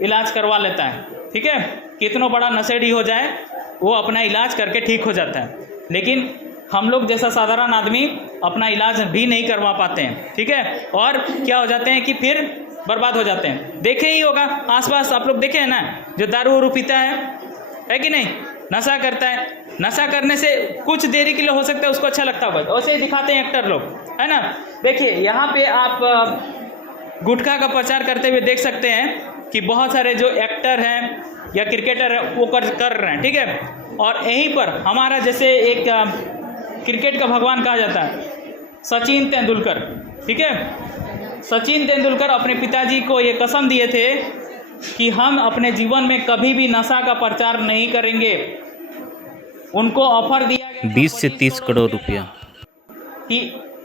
इलाज करवा लेता है। ठीक है, कितना बड़ा नशेड़ी हो जाए वो अपना इलाज करके ठीक हो जाता है, लेकिन हम लोग जैसा साधारण आदमी अपना इलाज भी नहीं करवा पाते हैं। ठीक है, और क्या हो जाते हैं कि फिर बर्बाद हो जाते हैं। देखे ही होगा आसपास, आप लोग देखे हैं ना, जो दारू वारू पीता है कि नहीं, नशा करता है, नशा करने से कुछ देरी के लिए हो सकता है उसको अच्छा लगता होगा, वैसे ही दिखाते हैं एक्टर लोग, है ना। देखिए यहाँ पे आप गुटखा का प्रचार करते हुए देख सकते हैं कि बहुत सारे जो एक्टर हैं या क्रिकेटर हैं वो कर रहे हैं। ठीक है, और यहीं पर हमारा जैसे एक क्रिकेट का भगवान कहा जाता है सचिन तेंदुलकर। ठीक है, सचिन तेंदुलकर अपने पिताजी को ये कसम दिए थे कि हम अपने जीवन में कभी भी नशा का प्रचार नहीं करेंगे। उनको ऑफर दिया गया 20 से 30 करोड़ रुपया कि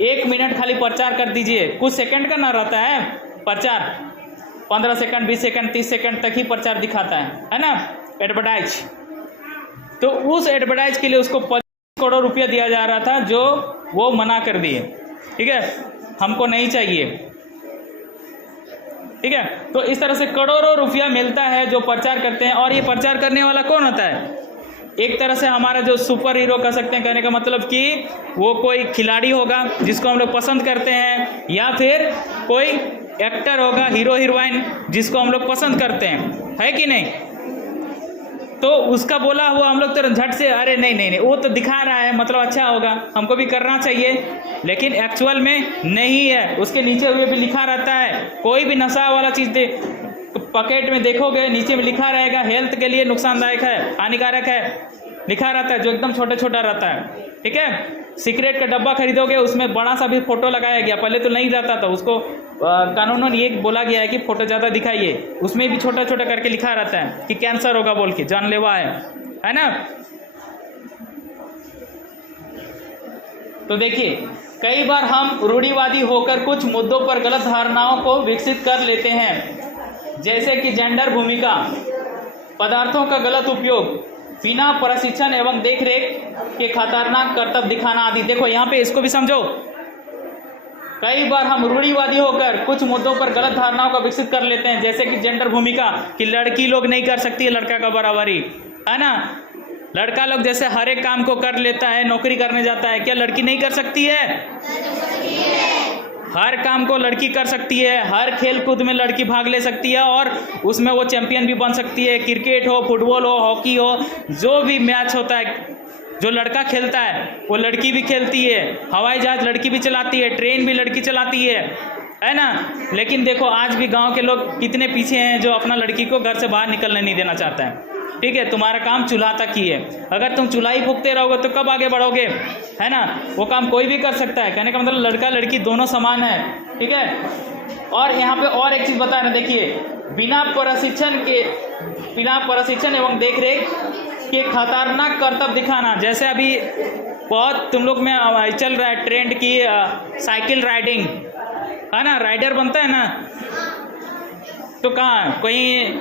1 मिनट खाली प्रचार कर दीजिए, कुछ सेकंड का ना रहता है प्रचार, 15 सेकंड 20 सेकंड 30 सेकंड तक ही प्रचार दिखाता है ना, एडवर्टाइज। तो उस एडवर्टाइज के लिए उसको 25 करोड़ रुपया दिया जा रहा था, जो वो मना कर दिए। ठीक है, हमको नहीं चाहिए। ठीक है, तो इस तरह से करोड़ों रुपया मिलता है जो प्रचार करते हैं। और ये प्रचार करने वाला कौन होता है? एक तरह से हमारा जो सुपर हीरो कह सकते हैं, कहने का मतलब कि वो कोई खिलाड़ी होगा जिसको हम लोग पसंद करते हैं, या फिर कोई एक्टर होगा, हीरो हीरोइन जिसको हम लोग पसंद करते हैं, है कि नहीं। तो उसका बोला हुआ हम लोग तो झट से अरे नहीं वो तो दिखा रहा है, मतलब अच्छा होगा, हमको भी करना चाहिए, लेकिन एक्चुअल में नहीं है। उसके नीचे हुए भी लिखा रहता है, कोई भी नशा वाला चीज़ पैकेट में देखोगे नीचे में लिखा रहेगा हेल्थ के लिए नुकसानदायक है, हानिकारक है, लिखा रहता है, जो एकदम छोटा छोटा रहता है। ठीक है, सिगरेट का डब्बा खरीदोगे उसमें बड़ा सा भी फोटो लगाया गया, पहले तो नहीं रहता था, उसको कानूनन ये बोला गया है कि फोटो ज़्यादा दिखाइए, उसमें भी छोटा छोटा करके लिखा रहता है कि कैंसर होगा बोल के, जानलेवा है ना। तो देखिए कई बार हम रूढ़िवादी होकर कुछ मुद्दों पर गलत धारणाओं को विकसित कर लेते हैं, जैसे कि जेंडर भूमिका, पदार्थों का गलत उपयोग, बिना प्रशिक्षण एवं देखरेख के खतरनाक करतब दिखाना आदि। देखो यहाँ पे इसको भी समझो, कई बार हम रूढ़िवादी होकर कुछ मुद्दों पर गलत धारणाओं को विकसित कर लेते हैं, जैसे कि जेंडर भूमिका, कि लड़की लोग नहीं कर सकती है लड़का का बराबरी, है ना। लड़का लोग जैसे हर एक काम को कर लेता है, नौकरी करने जाता है, क्या लड़की नहीं कर सकती है? हर काम को लड़की कर सकती है, हर खेल कूद में लड़की भाग ले सकती है और उसमें वो चैंपियन भी बन सकती है। क्रिकेट हो, फुटबॉल हो, हॉकी हो, जो भी मैच होता है जो लड़का खेलता है वो लड़की भी खेलती है, हवाई जहाज लड़की भी चलाती है, ट्रेन भी लड़की चलाती है ना। लेकिन देखो आज भी गांव के लोग कितने पीछे हैं जो अपना लड़की को घर से बाहर निकलने नहीं देना चाहता है। ठीक है, तुम्हारा काम चूल्हा तक ही है, अगर तुम चूल्हा ही फूकते रहोगे तो कब आगे बढ़ोगे, है ना। वो काम कोई भी कर सकता है, कहने का मतलब लड़का लड़की दोनों समान है। ठीक है, और यहाँ पे और एक चीज़ बता रहे, देखिए बिना प्रशिक्षण एवं देखरेख के खतरनाक करतब दिखाना। जैसे अभी बहुत तुम लोग में चल रहा है ट्रेंड की साइकिल राइडिंग, है ना, राइडर बनता है ना, तो कहाँ कोई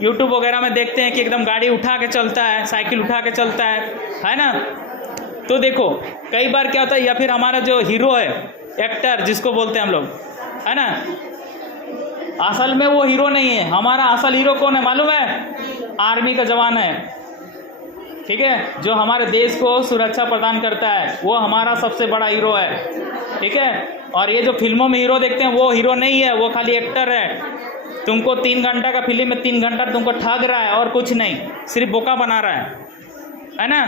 यूट्यूब वगैरह में देखते हैं कि एकदम गाड़ी उठा के चलता है, साइकिल उठा के चलता है ना। तो देखो कई बार क्या होता है, या फिर हमारा जो हीरो है, एक्टर जिसको बोलते हैं हम लोग, है ना, असल में वो हीरो नहीं है। हमारा असल हीरो कौन है मालूम है? आर्मी का जवान है। ठीक है, जो हमारे देश को सुरक्षा प्रदान करता है, वो हमारा सबसे बड़ा हीरो है। ठीक है, और ये जो फिल्मों में हीरो देखते हैं वो हीरो नहीं है, वो खाली एक्टर है। तुमको 3 घंटा का फिल्म में 3 घंटा तुमको ठग रहा है और कुछ नहीं, सिर्फ बोका बना रहा है ना,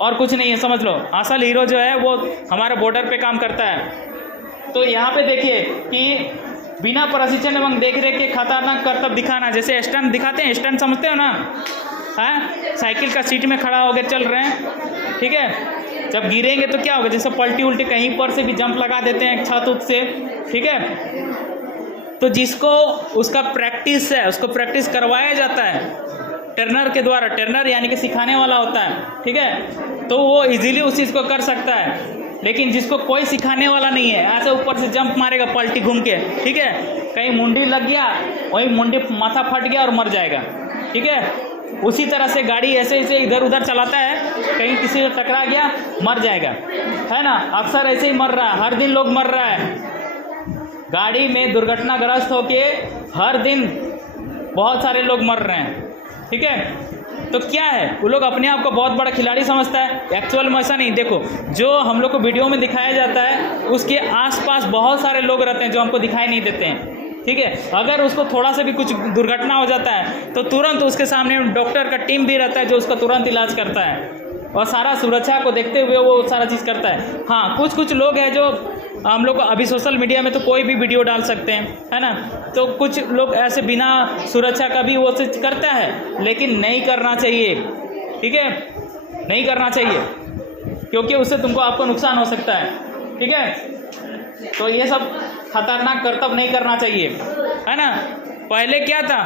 और कुछ नहीं है, समझ लो। असल हीरो जो है वो हमारे बॉर्डर पे काम करता है। तो यहाँ पे देखिए कि बिना प्रशिक्षण एवं देखरेख के खतरनाक करतब दिखाना, जैसे स्टंट दिखाते हैं, स्टंट समझते हो ना, हाँ, साइकिल का सीट में खड़ा होकर चल रहे हैं, ठीक है, जब गिरेंगे तो क्या होगा, जैसे पलटी उल्टी कहीं पर से भी जंप लगा देते हैं छत उत से, ठीक है। तो जिसको उसका प्रैक्टिस है, उसको प्रैक्टिस करवाया जाता है ट्रेनर के द्वारा, ट्रेनर यानी कि सिखाने वाला होता है, ठीक है, तो वो इजीली उस चीज़ को कर सकता है। लेकिन जिसको कोई सिखाने वाला नहीं है, ऐसे ऊपर से जंप मारेगा पलटी घूम के, ठीक है, कहीं मुंडी लग गया, वही मुंडी माथा फट गया और मर जाएगा, ठीक है। उसी तरह से गाड़ी ऐसे ऐसे इधर उधर चलाता है, कहीं किसी से टकरा गया मर जाएगा, है ना। अक्सर ऐसे ही मर रहा है, हर दिन लोग मर रहा है गाड़ी में दुर्घटनाग्रस्त होके, हर दिन बहुत सारे लोग मर रहे हैं, ठीक है। तो क्या है, वो लोग अपने आप को बहुत बड़ा खिलाड़ी समझता है, एक्चुअल में ऐसा नहीं। देखो, जो हम लोग को वीडियो में दिखाया जाता है उसके आसपास बहुत सारे लोग रहते हैं जो हमको दिखाई नहीं देते हैं, ठीक है। अगर उसको थोड़ा सा भी कुछ दुर्घटना हो जाता है तो तुरंत उसके सामने डॉक्टर का टीम भी रहता है जो उसका तुरंत इलाज करता है और सारा सुरक्षा को देखते हुए वो सारा चीज़ करता है। हाँ, कुछ कुछ लोग हैं जो हम लोग अभी सोशल मीडिया में तो कोई भी वीडियो डाल सकते हैं, है ना, तो कुछ लोग ऐसे बिना सुरक्षा का भी वो चीज़ करता है, लेकिन नहीं करना चाहिए, ठीक है, नहीं करना चाहिए, क्योंकि उससे तुमको आपको नुकसान हो सकता है, ठीक है। तो ये सब खतरनाक करतब नहीं करना चाहिए, है ना। पहले क्या था,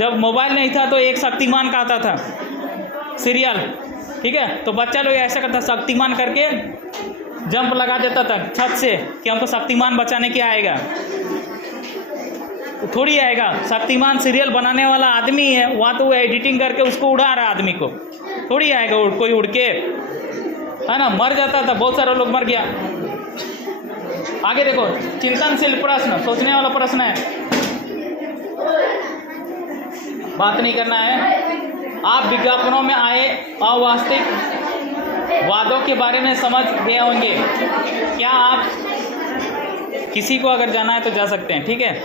जब मोबाइल नहीं था तो एक शक्तिमान का आता था सीरियल, ठीक है, तो बच्चा लोग ऐसा करता, शक्तिमान करके जंप लगा देता था छत से कि हमको शक्तिमान बचाने के आएगा, थोड़ी आएगा। शक्तिमान सीरियल बनाने वाला आदमी है वहाँ, तो वो एडिटिंग करके उसको उड़ा रहा आदमी को, थोड़ी आएगा कोई उड़ के, है ना। मर जाता था, बहुत सारे लोग मर गया। आगे देखो, चिंतनशील प्रश्न, सोचने वाला प्रश्न है, बात नहीं करना है। आप विज्ञापनों में आए अवास्तविक वादों के बारे में समझ गए होंगे। क्या आप, किसी को अगर जाना है तो जा सकते हैं, ठीक है,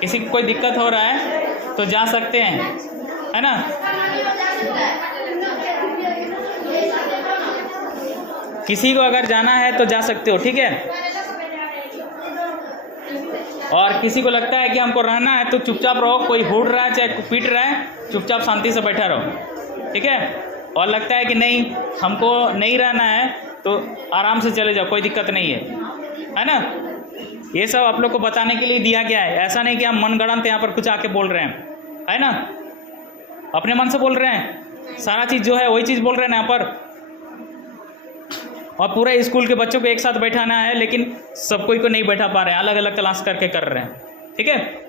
किसी को कोई दिक्कत हो रहा है तो जा सकते हैं, है ना। किसी को अगर जाना है तो जा सकते हो, ठीक है। और किसी को लगता है कि हमको रहना है तो चुपचाप रहो, कोई हुड़ रहा है चाहे पीट रहा है, चुपचाप शांति से बैठा रहो, ठीक है। और लगता है कि नहीं हमको नहीं रहना है तो आराम से चले जाओ, कोई दिक्कत नहीं है ना। ये सब आप लोग को बताने के लिए दिया गया है, ऐसा नहीं कि हम मनगढ़ंत यहाँ पर कुछ आके बोल रहे हैं, है ना, अपने मन से बोल रहे हैं, सारा चीज़ जो है वही चीज़ बोल रहे हैं यहाँ पर। और पूरे स्कूल के बच्चों को एक साथ बैठाना है, लेकिन सब कोई को नहीं बैठा पा रहे हैं, अलग अलग क्लास करके कर रहे हैं, ठीक है।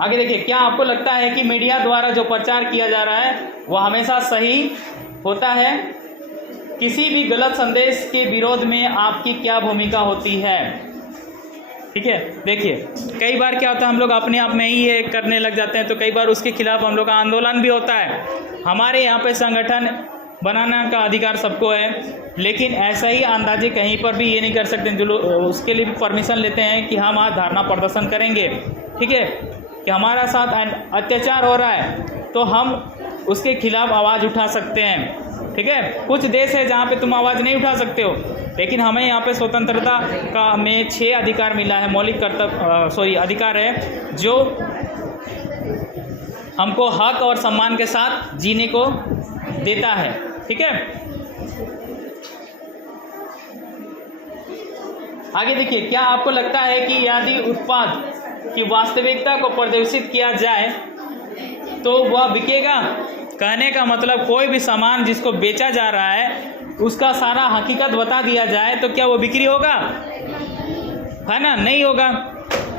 आगे देखिए, क्या आपको लगता है कि मीडिया द्वारा जो प्रचार किया जा रहा है वह हमेशा सही होता है? किसी भी गलत संदेश के विरोध में आपकी क्या भूमिका होती है? ठीक है, देखिए कई बार क्या होता है, हम लोग अपने आप में ही ये करने लग जाते हैं, तो कई बार उसके खिलाफ हम लोग का आंदोलन भी होता है। हमारे यहाँ पे संगठन बनाने का अधिकार सबको है, लेकिन ऐसा ही अंदाजे कहीं पर भी ये नहीं कर सकते, जो लोग उसके लिए भी परमिशन लेते हैं कि हम आज धरना प्रदर्शन करेंगे, ठीक है, कि हमारा साथ अत्याचार हो रहा है तो हम उसके खिलाफ आवाज़ उठा सकते हैं, ठीक है। कुछ देश है जहाँ पे तुम आवाज़ नहीं उठा सकते हो, लेकिन हमें यहाँ पे स्वतंत्रता का हमें 6 अधिकार मिला है, मौलिक अधिकार है जो हमको हक और सम्मान के साथ जीने को देता है, ठीक है। आगे देखिए, क्या आपको लगता है कि यदि उत्पाद की वास्तविकता को प्रदर्शित किया जाए तो वह बिकेगा? कहने का मतलब कोई भी सामान जिसको बेचा जा रहा है उसका सारा हकीकत बता दिया जाए तो क्या वो बिक्री होगा? है ना, नहीं होगा।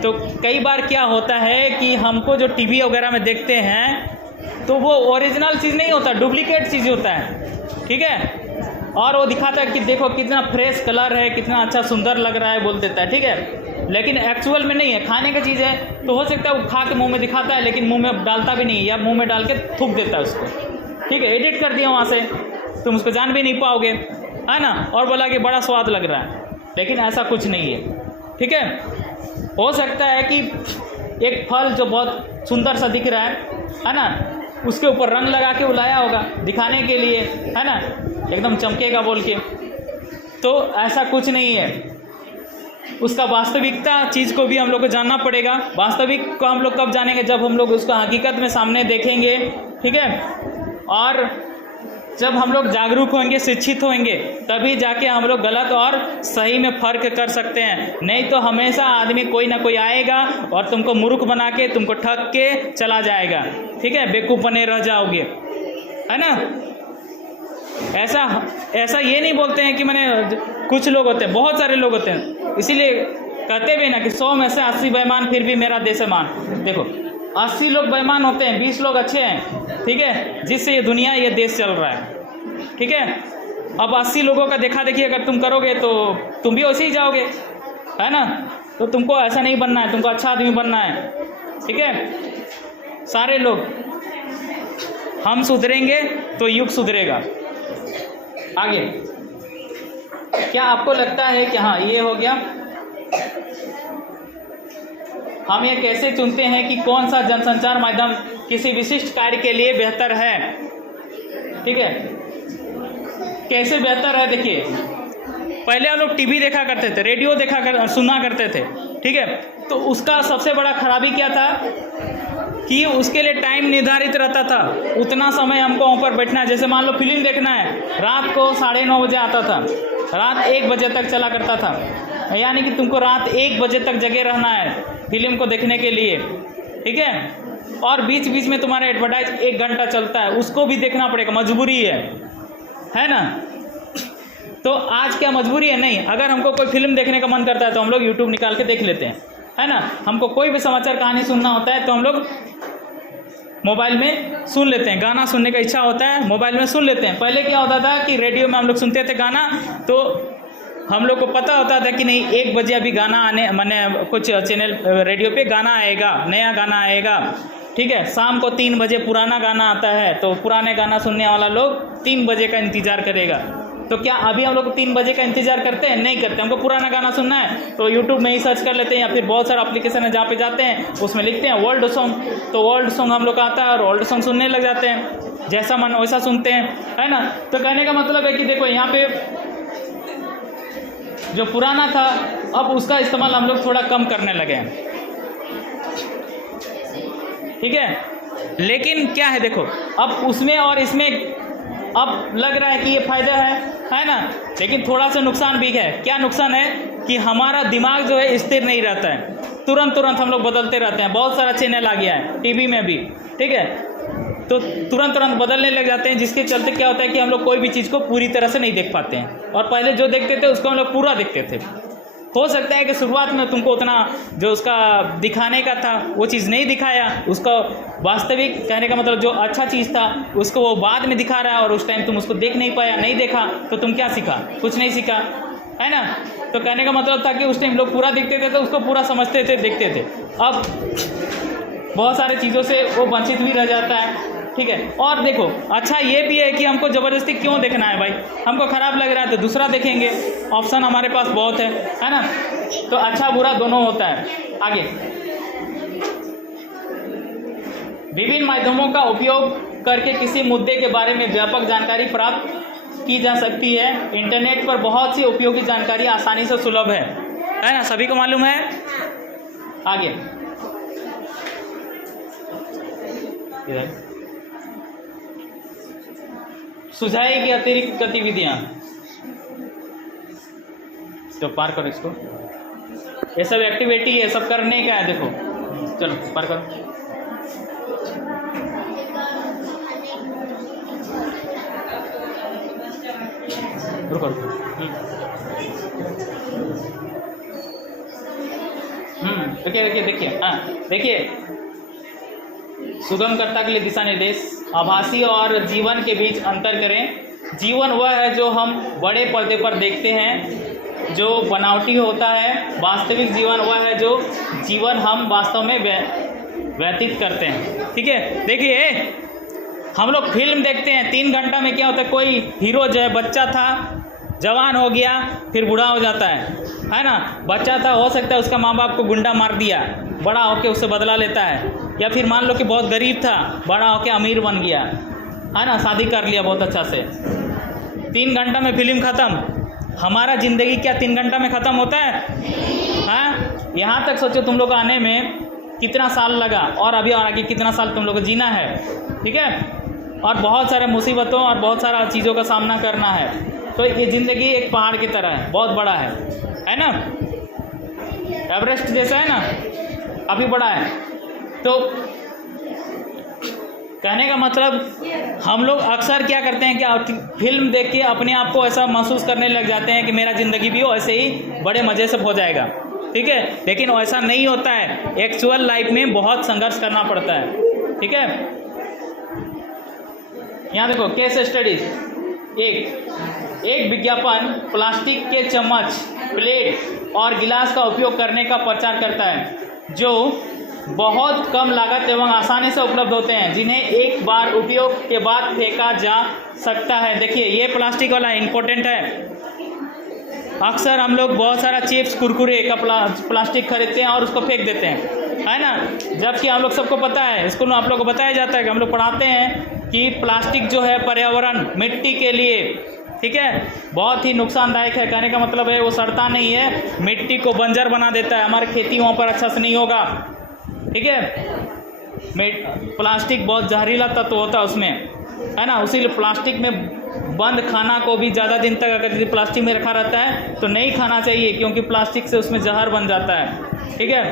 तो कई बार क्या होता है कि हमको जो टीवी वगैरह में देखते हैं तो वो ओरिजिनल चीज़ नहीं होता, डुप्लीकेट चीज़ होता है, ठीक है। और वो दिखाता है कि देखो कितना फ्रेश कलर है, कितना अच्छा सुंदर लग रहा है, बोल देता है, ठीक है, लेकिन एक्चुअल में नहीं है। खाने का चीज़ है तो हो सकता है वो खा के मुंह में दिखाता है, लेकिन मुंह में डालता भी नहीं, या मुंह में डाल के थूक देता है उसको, ठीक है, एडिट कर दिया वहाँ से, तुम उसको जान भी नहीं पाओगे, है ना, और बोला कि बड़ा स्वाद लग रहा है, लेकिन ऐसा कुछ नहीं है, ठीक है। हो सकता है कि एक फल जो बहुत सुंदर सा दिख रहा है ना, उसके ऊपर रंग लगा के उलाया होगा दिखाने के लिए, है ना, एकदम चमकेगा बोल के, तो ऐसा कुछ नहीं है। उसका वास्तविकता चीज़ को भी हम लोग को जानना पड़ेगा। वास्तविक को हम लोग कब जानेंगे, जब हम लोग उसको हकीकत में सामने देखेंगे, ठीक है। और जब हम लोग जागरूक होंगे, शिक्षित होंगे, तभी जाके हम लोग गलत और सही में फ़र्क कर सकते हैं। नहीं तो हमेशा आदमी कोई ना कोई आएगा और तुमको मूर्ख बना के, तुमको ठग के चला जाएगा, ठीक है, बेवकूफ़ बने रह जाओगे, है ना। ऐसा ये नहीं बोलते हैं कि मैंने, कुछ लोग होते हैं, बहुत सारे लोग होते हैं, इसीलिए कहते भी ना कि 100 में से 80 बेईमान फिर भी मेरा देश मान। देखो 80 लोग बेईमान होते हैं, 20 लोग अच्छे हैं, ठीक है, जिससे ये दुनिया, ये देश चल रहा है, ठीक है। अब 80 लोगों का देखा देखी अगर तुम करोगे तो तुम भी वैसे ही जाओगे, है ना। तो तुमको ऐसा नहीं बनना है, तुमको अच्छा आदमी बनना है, ठीक है। सारे लोग हम सुधरेंगे तो युग सुधरेगा। आगे क्या आपको लगता है कि हाँ ये हो गया, हम ये कैसे चुनते हैं कि कौन सा जनसंचार माध्यम किसी विशिष्ट कार्य के लिए बेहतर है, ठीक है, कैसे बेहतर है। देखिए पहले हम लोग टीवी देखा करते थे, रेडियो सुना करते थे, ठीक है। तो उसका सबसे बड़ा खराबी क्या था कि उसके लिए टाइम निर्धारित रहता था, उतना समय हमको वहाँ पर बैठना है। जैसे मान लो फिल्म देखना है, रात को 9:30 बजे आता था, रात 1 बजे तक चला करता था, यानी कि तुमको रात 1 बजे तक जगे रहना है फिल्म को देखने के लिए, ठीक है। और बीच बीच में तुम्हारा एडवर्टाइज 1 घंटा चलता है, उसको भी देखना पड़ेगा, मजबूरी है ना। तो आज क्या मजबूरी है? नहीं। अगर हमको कोई फिल्म देखने का मन करता है तो हम लोग यूट्यूब निकाल के देख लेते हैं, है ना। हमको कोई भी समाचार कहानी सुनना होता है तो हम लोग मोबाइल में सुन लेते हैं, गाना सुनने का इच्छा होता है मोबाइल में सुन लेते हैं। पहले क्या होता था कि रेडियो में हम लोग सुनते थे गाना, तो हम लोग को पता होता था कि नहीं 1 बजे अभी गाना आने, माने कुछ चैनल रेडियो पे गाना आएगा, नया गाना आएगा, ठीक है। शाम को 3 बजे पुराना गाना आता है, तो पुराने गाना सुनने वाला लोग 3 बजे का इंतज़ार करेगा। तो क्या अभी हम लोग 3 बजे का इंतजार करते हैं? नहीं करते। हमको पुराना गाना सुनना है तो यूट्यूब में ही सर्च कर लेते हैं, या फिर बहुत सारा एप्लीकेशन है जहाँ पे जाते हैं, उसमें लिखते हैं वर्ल्ड सॉन्ग, तो वर्ल्ड सॉन्ग हम लोग का आता है और वर्ल्ड सॉन्ग सुनने लग जाते हैं, जैसा मन वैसा सुनते हैं, है ना। तो कहने का मतलब है कि देखो यहाँ पे जो पुराना था अब उसका इस्तेमाल हम लोग थोड़ा कम करने लगे हैं, ठीक है। लेकिन क्या है देखो, अब उसमें और इसमें अब लग रहा है कि ये फ़ायदा है ना, लेकिन थोड़ा सा नुकसान भी है। क्या नुकसान है कि हमारा दिमाग जो है स्थिर नहीं रहता है, तुरंत हम लोग बदलते रहते हैं। बहुत सारा चैनल आ गया है टीवी में भी, ठीक है, तो तुरंत बदलने लग जाते हैं, जिसके चलते क्या होता है कि हम लोग कोई भी चीज़ को पूरी तरह से नहीं देख पाते हैं। और पहले जो देखते थे उसको हम लोग पूरा देखते थे। हो सकता है कि शुरुआत में तुमको उतना जो उसका दिखाने का था वो चीज़ नहीं दिखाया, उसका वास्तविक कहने का मतलब जो अच्छा चीज़ था उसको वो बाद में दिखा रहा है, और उस टाइम तुम उसको देख नहीं पाया, नहीं देखा, तो तुम क्या सीखा? कुछ नहीं सीखा, है ना। तो कहने का मतलब था कि उस टाइम लोग पूरा देखते थे तो उसको पूरा समझते थे, देखते थे। अब बहुत सारे चीज़ों से वो वंचित भी रह जाता है, ठीक है। और देखो अच्छा ये भी है कि हमको ज़बरदस्ती क्यों देखना है भाई, हमको ख़राब लग रहा है तो दूसरा देखेंगे, ऑप्शन हमारे पास बहुत है ना। तो अच्छा बुरा दोनों होता है। आगे विभिन्न माध्यमों का उपयोग करके किसी मुद्दे के बारे में व्यापक जानकारी प्राप्त की जा सकती है। इंटरनेट पर बहुत सी उपयोगी जानकारी आसानी से सुलभ है ना, सभी को मालूम है। आगे सुझाई की अतिरिक्त गतिविधियां, तो पार करो इसको, ये सब एक्टिविटी है, सब करने का है। देखो चलो पार करो। रुको देखिए हाँ देखिए, सुगमकर्ता के लिए दिशा निर्देश। आभासी और जीवन के बीच अंतर करें। जीवन वह है जो हम बड़े पर्दे पर देखते हैं, जो बनावटी होता है। वास्तविक जीवन वह है जो जीवन हम वास्तव में व्यतीत करते हैं, ठीक है। देखिए हम लोग फिल्म देखते हैं, 3 घंटा में क्या होता है, कोई हीरो जो है बच्चा था, जवान हो गया, फिर बूढ़ा हो जाता है ना। बच्चा था, हो सकता है उसका माँ बाप को गुंडा मार दिया, बड़ा होके उससे बदला लेता है। या फिर मान लो कि बहुत गरीब था, बड़ा होके अमीर बन गया, है ना, शादी कर लिया बहुत अच्छा से। 3 घंटा में फिल्म ख़त्म। हमारा ज़िंदगी क्या 3 घंटा में ख़त्म होता है? यहाँ तक सोचो तुम लोग को आने में कितना साल लगा, और अभी और आगे कितना साल तुम लोग को जीना है, ठीक है। और बहुत सारे मुसीबतों और बहुत सारा चीज़ों का सामना करना है। तो ये ज़िंदगी एक पहाड़ की तरह है, बहुत बड़ा है ना। एवरेस्ट जैसा है ना, काफ़ी बड़ा है। तो कहने का मतलब हम लोग अक्सर क्या करते हैं, क्या फिल्म देख के अपने आप को ऐसा महसूस करने लग जाते हैं कि मेरा ज़िंदगी भी हो ऐसे ही बड़े मज़े से हो जाएगा, ठीक है। लेकिन ऐसा नहीं होता है, एक्चुअल लाइफ में बहुत संघर्ष करना पड़ता है, ठीक है। यहाँ देखो केस स्टडीज। एक विज्ञापन प्लास्टिक के चम्मच, प्लेट और गिलास का उपयोग करने का प्रचार करता है, जो बहुत कम लागत एवं आसानी से उपलब्ध होते हैं, जिन्हें एक बार उपयोग के बाद फेंका जा सकता है। देखिए ये प्लास्टिक वाला इम्पोर्टेंट है। अक्सर हम लोग बहुत सारा चिप्स कुरकुरे का प्लास्टिक खरीदते हैं और उसको फेंक देते हैं, है ना। जबकि हम लोग सबको पता है, स्कूल में आप लोग को बताया जाता है कि हम लोग पढ़ाते हैं कि प्लास्टिक जो है पर्यावरण, मिट्टी के लिए, ठीक है, बहुत ही नुकसानदायक है। कहने का मतलब है वो सड़ता नहीं है, मिट्टी को बंजर बना देता है, हमारी खेती वहाँ पर अच्छा से नहीं होगा, ठीक है। प्लास्टिक बहुत जहरीला तत्व होता है उसमें, है ना। उसी प्लास्टिक में बंद खाना को भी ज़्यादा दिन तक अगर यदि प्लास्टिक में रखा रहता है तो नहीं खाना चाहिए, क्योंकि प्लास्टिक से उसमें जहर बन जाता है, ठीक है।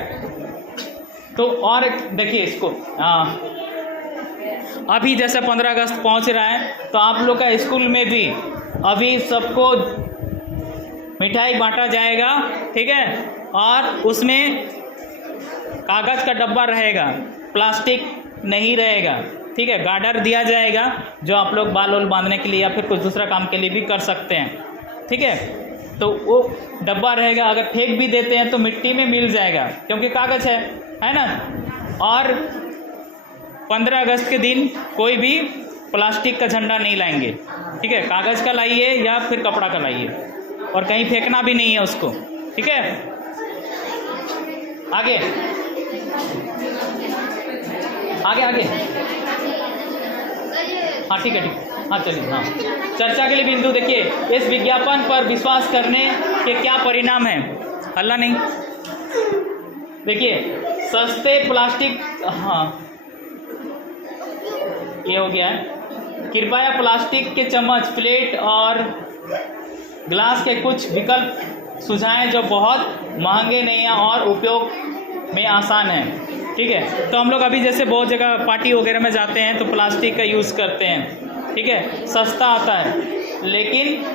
तो और देखिए इसको, अभी जैसे 15 अगस्त पहुंच रहा है, तो आप लोग का स्कूल में भी अभी सबको मिठाई बांटा जाएगा, ठीक है। और उसमें कागज़ का डब्बा रहेगा, प्लास्टिक नहीं रहेगा, ठीक है। गार्डर दिया जाएगा जो आप लोग बाल वाल बांधने के लिए या फिर कुछ दूसरा काम के लिए भी कर सकते हैं, ठीक है। तो वो डब्बा रहेगा, अगर फेंक भी देते हैं तो मिट्टी में मिल जाएगा, क्योंकि कागज़ है ना। और 15 अगस्त के दिन कोई भी प्लास्टिक का झंडा नहीं लाएंगे, ठीक है। कागज़ का लाइए या फिर कपड़ा का लाइए, और कहीं फेंकना भी नहीं है उसको, ठीक है। आगे आगे आगे, हाँ ठीक है, हाँ चलिए, हाँ चर्चा के लिए बिंदु देखिए, इस विज्ञापन पर विश्वास करने के क्या परिणाम हैं। हल्ला नहीं, देखिए सस्ते प्लास्टिक, हाँ ये हो गया है। कृपया प्लास्टिक के चम्मच, प्लेट और ग्लास के कुछ विकल्प सुझाएं जो बहुत महंगे नहीं हैं और उपयोग में आसान हैं, ठीक है। तो हम लोग अभी जैसे बहुत जगह पार्टी वगैरह में जाते हैं तो प्लास्टिक का यूज़ करते हैं, ठीक है, सस्ता आता है, लेकिन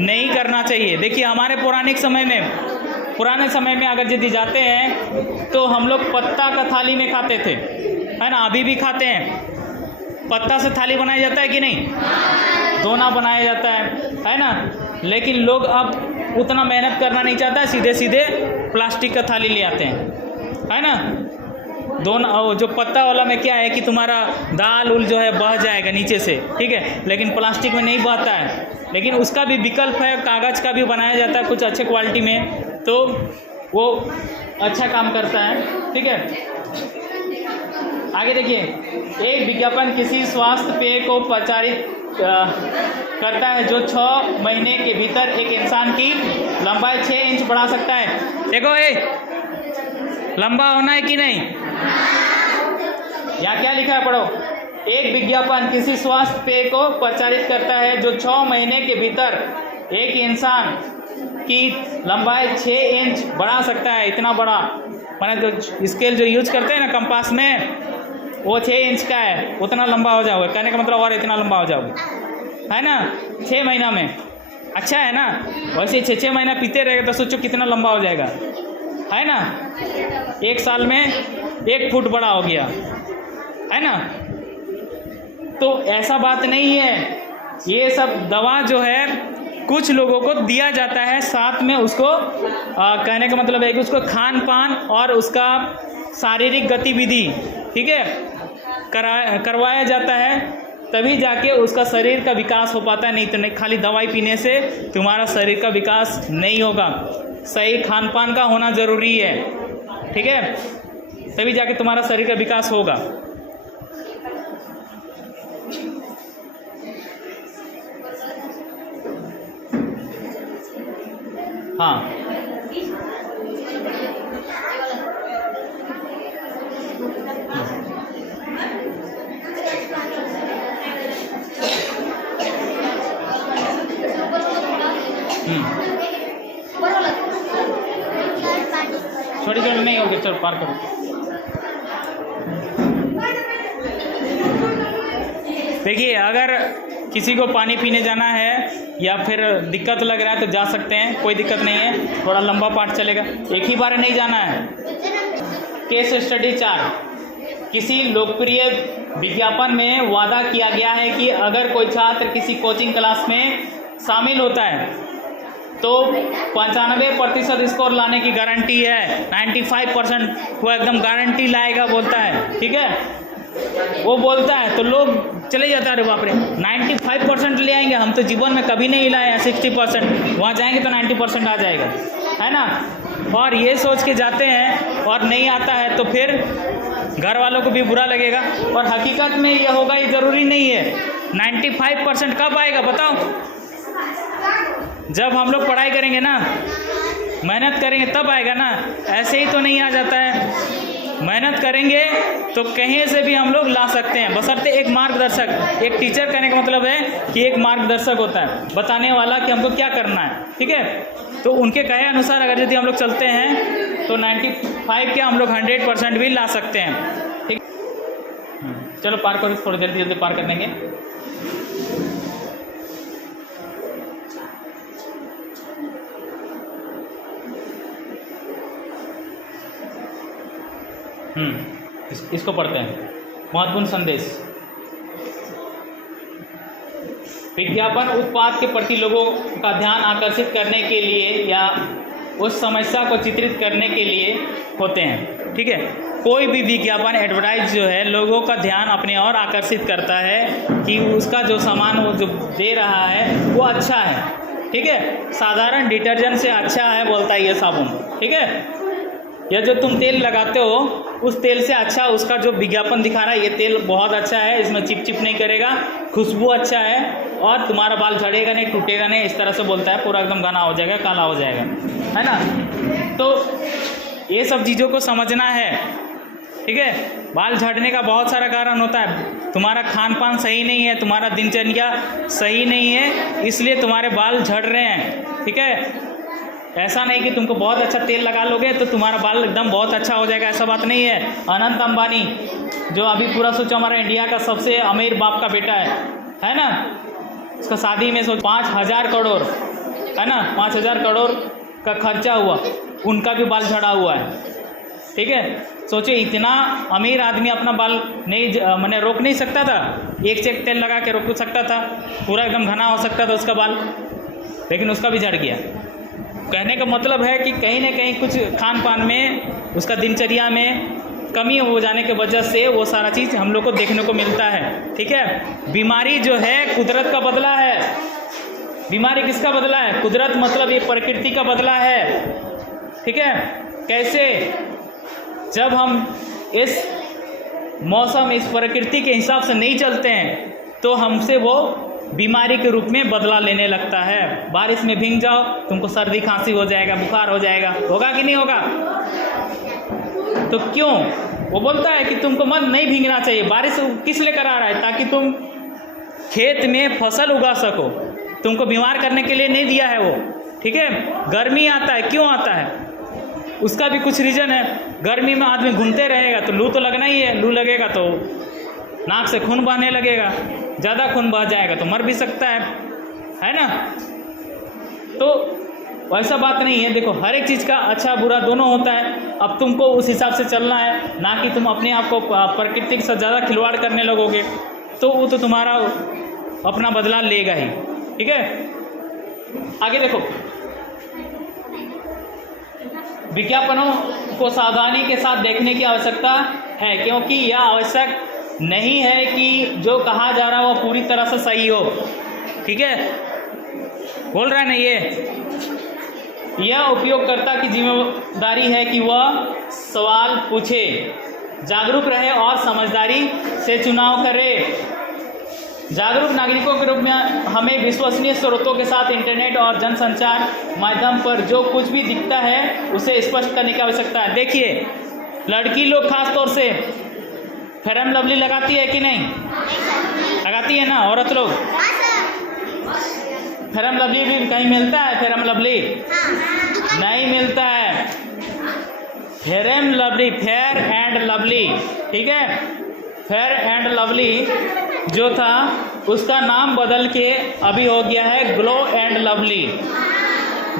नहीं करना चाहिए। देखिए हमारे पुराने समय में अगर यदि जाते हैं तो हम लोग पत्ता का थाली में खाते थे, है ना। अभी भी खाते हैं, पत्ता से थाली बनाया जाता है कि नहीं, दोना बनाया जाता है ना। लेकिन लोग अब उतना मेहनत करना नहीं चाहता, सीधे सीधे प्लास्टिक का थाली ले आते हैं, है ना। दोना जो पत्ता वाला में क्या है कि तुम्हारा दाल उल जो है बह जाएगा नीचे से, ठीक है, लेकिन प्लास्टिक में नहीं बहता है। लेकिन उसका भी विकल्प है, कागज़ का भी बनाया जाता है कुछ अच्छे क्वालिटी में, तो वो अच्छा काम करता है, ठीक है। आगे देखिए, एक विज्ञापन किसी स्वास्थ्य पेय को प्रचारित करता है जो 6 महीने के भीतर एक इंसान की लंबाई 6 इंच बढ़ा सकता है। देखो लंबा होना है कि नहीं, यहाँ क्या लिखा है पढ़ो। एक विज्ञापन किसी स्वास्थ्य पेय को प्रचारित करता है जो 6 महीने के भीतर एक इंसान की लंबाई 6 इंच बढ़ा सकता है। इतना बड़ा, माने जो स्केल जो यूज करते हैं ना कंपास में, वो 6 इंच का है, उतना लंबा हो जाओगे। कहने का मतलब और इतना लंबा हो जाओगे, है ना, 6 महीना में। अच्छा है ना, वैसे 6 महीना पीते रहेगा तो सोचो कितना लंबा हो जाएगा, है ना। 1 साल में 1 फुट बड़ा हो गया, है ना। तो ऐसा बात नहीं है, ये सब दवा जो है कुछ लोगों को दिया जाता है, साथ में उसको कहने का मतलब है कि उसको खान पान और उसका शारीरिक गतिविधि, ठीक है, करवाया जाता है, तभी जाके उसका शरीर का विकास हो पाता है। नहीं तो नहीं, खाली दवाई पीने से तुम्हारा शरीर का विकास नहीं होगा। सही खान पान का होना ज़रूरी है, ठीक है, तभी जाके तुम्हारा शरीर का विकास होगा। हाँ छोटी छोटी नहीं होगी, चलो पार करो। देखिए, अगर किसी को पानी पीने जाना है या फिर दिक्कत लग रहा है तो जा सकते हैं, कोई दिक्कत नहीं है, थोड़ा लंबा पाठ चलेगा, एक ही बार नहीं जाना है। केस स्टडी 4, किसी लोकप्रिय विज्ञापन में वादा किया गया है कि अगर कोई छात्र किसी कोचिंग क्लास में शामिल होता है तो 95% स्कोर लाने की गारंटी है। 95% वो एकदम गारंटी लाएगा बोलता है, ठीक है, वो बोलता है तो लोग चले जाते हैं, अरे बाप रे 95% ले आएंगे, हम तो जीवन में कभी नहीं लाए हैं 60%, वहाँ जाएंगे तो 90% आ जाएगा, है ना। और ये सोच के जाते हैं और नहीं आता है तो फिर घर वालों को भी बुरा लगेगा, और हकीकत में ये होगा ये ज़रूरी नहीं है। 95% कब आएगा बताओ? जब हम लोग पढ़ाई करेंगे ना, मेहनत करेंगे तब आएगा ना, ऐसे ही तो नहीं आ जाता है। मेहनत करेंगे तो कहीं से भी हम लोग ला सकते हैं, बशर्ते एक मार्गदर्शक, एक टीचर कहने का मतलब है कि एक मार्गदर्शक होता है बताने वाला कि हमको क्या करना है, ठीक है। तो उनके कहे अनुसार अगर यदि हम लोग चलते हैं तो 95 के हम लोग 100% भी ला सकते हैं, ठीक। चलो पार करो, थोड़ी जल्दी जल्दी पार कर देंगे। इसको पढ़ते हैं। महत्वपूर्ण संदेश। विज्ञापन उत्पाद के प्रति लोगों का ध्यान आकर्षित करने के लिए या उस समस्या को चित्रित करने के लिए होते हैं, ठीक है। कोई भी विज्ञापन एडवर्टाइज जो है लोगों का ध्यान अपने ओर आकर्षित करता है कि उसका जो सामान वो जो दे रहा है वो अच्छा है, ठीक है। साधारण डिटर्जेंट से अच्छा है बोलता है ये साबुन, ठीक है। या जो तुम तेल लगाते हो उस तेल से अच्छा उसका जो विज्ञापन दिखा रहा है ये तेल बहुत अच्छा है, इसमें चिप चिप नहीं करेगा, खुशबू अच्छा है और तुम्हारा बाल झड़ेगा नहीं, टूटेगा नहीं, इस तरह से बोलता है, पूरा एकदम घना हो जाएगा, काला हो जाएगा, है ना। तो ये सब चीज़ों को समझना है, ठीक है। बाल झड़ने का बहुत सारा कारण होता है, तुम्हारा खान पान सही नहीं है, तुम्हारा दिनचर्या सही नहीं है, इसलिए तुम्हारे बाल झड़ रहे हैं, ठीक है। ऐसा नहीं कि तुमको बहुत अच्छा तेल लगा लोगे तो तुम्हारा बाल एकदम बहुत अच्छा हो जाएगा, ऐसा बात नहीं है। अनंत अंबानी जो अभी पूरा सोचो हमारा इंडिया का सबसे अमीर बाप का बेटा है ना, उसका शादी में सोच 5,000 करोड़, है ना, 5,000 करोड़ का खर्चा हुआ, उनका भी बाल झड़ा हुआ है, ठीक है। सोचो इतना अमीर आदमी अपना बाल नहीं मैंने रोक नहीं सकता था, एक चेक तेल लगा के रोक सकता था, पूरा एकदम घना हो सकता था उसका बाल, लेकिन उसका भी झड़ गया। कहने का मतलब है कि कहीं ना कहीं कुछ खान पान में, उसका दिनचर्या में कमी हो जाने के वजह से वो सारा चीज़ हम लोग को देखने को मिलता है, ठीक है। बीमारी जो है कुदरत का बदला है। बीमारी किसका बदला है? कुदरत, मतलब ये प्रकृति का बदला है, ठीक है। कैसे? जब हम इस मौसम, इस प्रकृति के हिसाब से नहीं चलते हैं तो हमसे वो बीमारी के रूप में बदला लेने लगता है। बारिश में भीग जाओ, तुमको सर्दी खांसी हो जाएगा, बुखार हो जाएगा, होगा कि नहीं होगा? तो क्यों? वो बोलता है कि तुमको मत नहीं भीगना चाहिए। बारिश किस लिए करा रहा है? ताकि तुम खेत में फसल उगा सको, तुमको बीमार करने के लिए नहीं दिया है वो, ठीक है। गर्मी आता है, क्यों आता है? उसका भी कुछ रीज़न है। गर्मी में आदमी घूमते रहेगा तो लू तो लगना ही है, लू लगेगा तो नाक से खून बहने लगेगा, ज़्यादा खून बह जाएगा तो मर भी सकता है ना। तो वैसा बात नहीं है। देखो, हर एक चीज़ का अच्छा बुरा दोनों होता है। अब तुमको उस हिसाब से चलना है, ना कि तुम अपने आप को प्रकृति से ज़्यादा खिलवाड़ करने लगोगे तो वो तो तुम्हारा अपना बदला लेगा ही, ठीक है। आगे देखो, विज्ञापनों को सावधानी के साथ देखने की आवश्यकता है, क्योंकि यह आवश्यक नहीं है कि जो कहा जा रहा है वो पूरी तरह से सही हो, ठीक है। बोल रहा है ना, यह उपयोगकर्ता की जिम्मेदारी है कि वह सवाल पूछे, जागरूक रहे और समझदारी से चुनाव करे। जागरूक नागरिकों के रूप में हमें विश्वसनीय स्रोतों के साथ इंटरनेट और जनसंचार माध्यम पर जो कुछ भी दिखता है उसे स्पष्ट करने की आवश्यकता है। देखिए, लड़की लोग खास तौर से फेयर एंड लवली लगाती है कि नहीं? लगाती है ना औरत लोग? फेयर लवली भी कहीं मिलता है? फेयर लवली नहीं मिलता है। Fair lovely, fair and lovely, ठीक है, फेयर एंड लवली जो था उसका नाम बदल के अभी हो गया है ग्लो एंड लवली।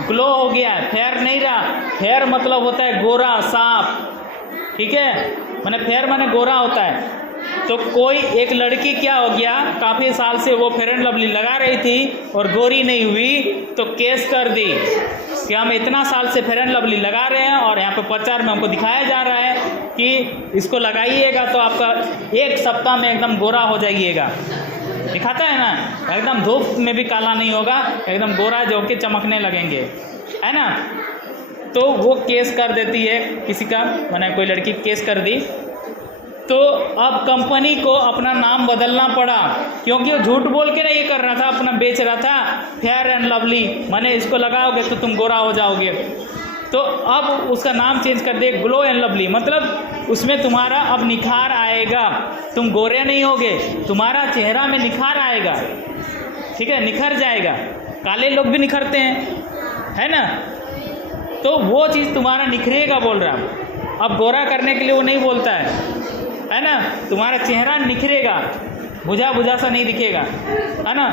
ग्लो हो गया, फेयर नहीं रहा। फेयर मतलब होता है गोरा, साफ, ठीक है, माने फेयर माने गोरा होता है। तो कोई एक लड़की क्या हो गया, काफ़ी साल से वो फेयर एंड लवली लगा रही थी और गोरी नहीं हुई, तो केस कर दी कि हम इतना साल से फेयर एंड लवली लगा रहे हैं और यहाँ पे प्रचार में हमको दिखाया जा रहा है कि इसको लगाइएगा तो आपका 1 सप्ताह में एकदम गोरा हो जाइएगा। दिखाता है ना, एकदम धूप में भी काला नहीं होगा, एकदम गोरा जो के चमकने लगेंगे, है ना। तो वो केस कर देती है किसी का, मैंने कोई लड़की केस कर दी, तो अब कंपनी को अपना नाम बदलना पड़ा, क्योंकि वो झूठ बोल के ना ये कर रहा था, अपना बेच रहा था फेयर एंड लवली, माने इसको लगाओगे तो तुम गोरा हो जाओगे। तो अब उसका नाम चेंज कर दे ग्लो एंड लवली, मतलब उसमें तुम्हारा अब निखार आएगा, तुम गोरे नहीं होगे, तुम्हारा चेहरा में निखार आएगा, ठीक है, निखर जाएगा। काले लोग भी निखरते हैं, है ना, तो वो चीज़ तुम्हारा निखरेगा बोल रहा हूँ। अब गोरा करने के लिए वो नहीं बोलता है ना, तुम्हारा चेहरा निखरेगा, बुझा बुझा सा नहीं दिखेगा, है ना,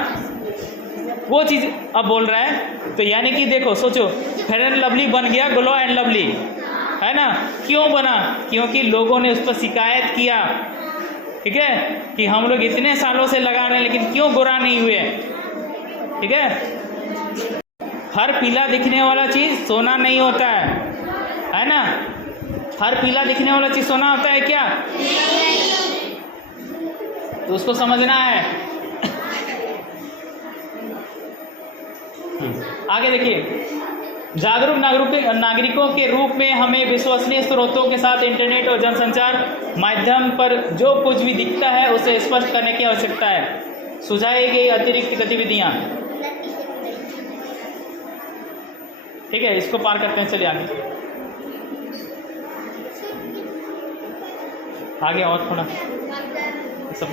वो चीज़ अब बोल रहा है। तो यानी कि देखो, सोचो, फेयर एंड लवली बन गया ग्लो एंड लवली, है ना। क्यों बना? क्योंकि लोगों ने उस पर शिकायत किया, ठीक है, कि हम लोग इतने सालों से लगा रहे हैं लेकिन क्यों गोरा नहीं हुए, ठीक है। हर पीला दिखने वाला चीज़ सोना नहीं होता है ना। हर पीला दिखने वाला चीज़ सोना होता है क्या? तो उसको समझना है। आगे देखिए, जागरूक नागरिकों के रूप में हमें विश्वसनीय स्रोतों के साथ इंटरनेट और जनसंचार माध्यम पर जो कुछ भी दिखता है उसे स्पष्ट करने की आवश्यकता है। सुझाई गई अतिरिक्त गतिविधियां, ठीक है, इसको पार करते हैं, चलिए आगे और थोड़ा सब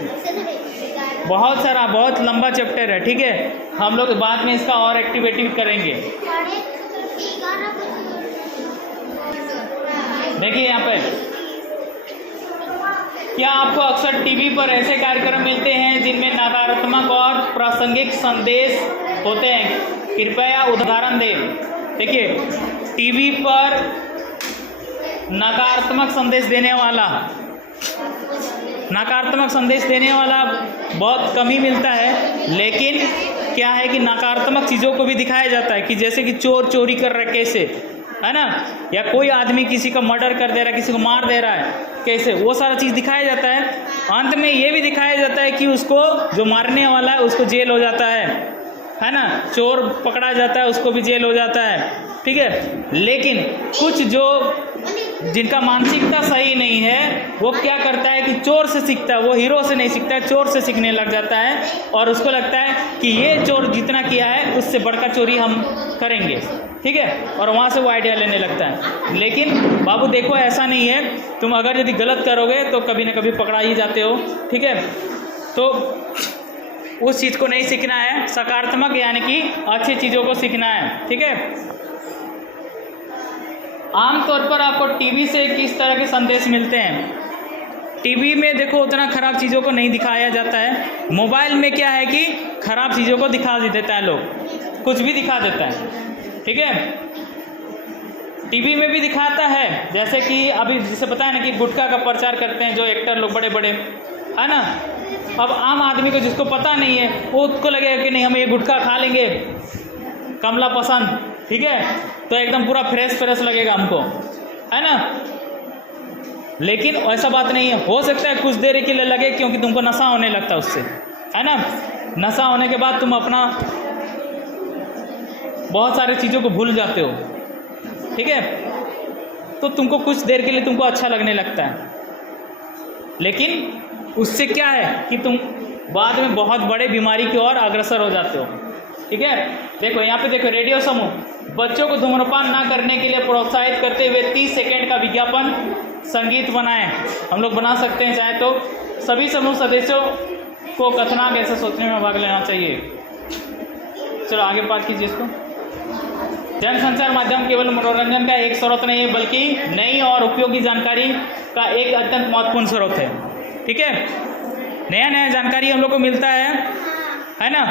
बहुत सारा, बहुत लंबा चैप्टर है, ठीक है, हम लोग बाद में इसका और एक्टिविटी करेंगे। देखिए यहाँ पे, क्या आपको अक्सर टीवी पर ऐसे कार्यक्रम मिलते हैं जिनमें नकारात्मक और प्रासंगिक संदेश होते हैं? कृपया उदाहरण दें। देखिए, टीवी पर नकारात्मक संदेश देने वाला बहुत कम ही मिलता है, लेकिन क्या है कि नकारात्मक चीज़ों को भी दिखाया जाता है, कि जैसे कि चोर चोरी कर रहा है कैसे, है ना, या कोई आदमी किसी का मर्डर कर दे रहा है, किसी को मार दे रहा है कैसे, वो सारा चीज़ दिखाया जाता है। अंत में ये भी दिखाया जाता है कि उसको, जो मारने वाला है उसको जेल हो जाता है ना, चोर पकड़ा जाता है उसको भी जेल हो जाता है, ठीक है। लेकिन कुछ जो जिनका मानसिकता सही नहीं है, वो क्या करता है कि चोर से सीखता है, वो हीरो से नहीं सीखता है, चोर से सीखने लग जाता है और उसको लगता है कि ये चोर जितना किया है उससे बड़का चोरी हम करेंगे, ठीक है, और वहाँ से वो आइडिया लेने लगता है। लेकिन बाबू देखो, ऐसा नहीं है, तुम अगर यदि गलत करोगे तो कभी ना कभी पकड़ा ही जाते हो, ठीक है। तो उस चीज़ को नहीं सीखना है, सकारात्मक यानी कि अच्छी चीज़ों को सीखना है, ठीक है। आमतौर पर आपको टीवी से किस तरह के संदेश मिलते हैं? टीवी में देखो उतना ख़राब चीज़ों को नहीं दिखाया जाता है। मोबाइल में क्या है कि ख़राब चीज़ों को दिखा देता है, लोग कुछ भी दिखा देता है, ठीक है। टीवी में भी दिखाता है, जैसे कि अभी जिसे पता है ना कि गुटखा का प्रचार करते हैं जो एक्टर लोग बड़े बड़े, है ना। अब आम आदमी को जिसको पता नहीं है वो उसको लगेगा कि नहीं हम ये गुटखा खा लेंगे, कमला पसंद, ठीक है, तो एकदम पूरा फ्रेश लगेगा हमको, है ना। लेकिन ऐसा बात नहीं है, हो सकता है कुछ देर के लिए लगे क्योंकि तुमको नशा होने लगता है उससे, है ना। नशा होने के बाद तुम अपना बहुत सारी चीज़ों को भूल जाते हो, ठीक है, तो तुमको कुछ देर के लिए तुमको अच्छा लगने लगता है, लेकिन उससे क्या है कि तुम बाद में बहुत बड़े बीमारी की ओर अग्रसर हो जाते हो, ठीक है। देखो यहाँ पे देखो, रेडियो समूह बच्चों को धूम्रपान ना करने के लिए प्रोत्साहित करते हुए 30 सेकंड का विज्ञापन संगीत बनाएं। हम लोग बना सकते हैं चाहे तो। सभी समूह सदस्यों को कथनाक ऐसे सोचने में भाग लेना चाहिए। चलो आगे बात कीजिए इसको। जनसंचार माध्यम केवल मनोरंजन का एक स्रोत नहीं है, बल्कि नई और उपयोगी जानकारी का एक अत्यंत महत्वपूर्ण स्रोत है। ठीक है, नया नया जानकारी हम लोग को मिलता है ना।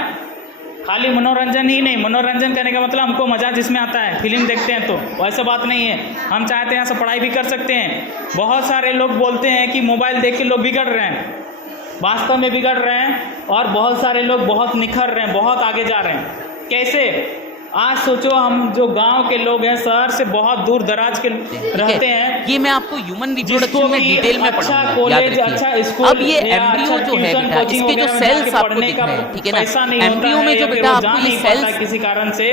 खाली मनोरंजन ही नहीं, मनोरंजन करने का मतलब हमको मज़ा जिसमें आता है, फिल्म देखते हैं तो वैसा बात नहीं है। हम चाहते हैं यहाँ से पढ़ाई भी कर सकते हैं। बहुत सारे लोग बोलते हैं कि मोबाइल देख के लोग बिगड़ रहे हैं, वास्तव में बिगड़ रहे हैं, और बहुत सारे लोग बहुत निखर रहे हैं, बहुत आगे जा रहे हैं। कैसे? आज सोचो, हम जो गांव के लोग हैं, शहर से बहुत दूर दराज के रहते हैं, ये मैं आपको ह्यूमन रिप्रोडक्शन में डिटेल में अच्छा पढ़ाऊंगा, कॉलेज, याद अच्छा रखिए। स्कूल, अब ये एम्ब्रियो जो है बेटा, इसके जो सेल्स आपको दिख रहे हैं, ठीक है ना, एम्ब्रियो में जो बेटा आपको ये सेल्स किसी कारण से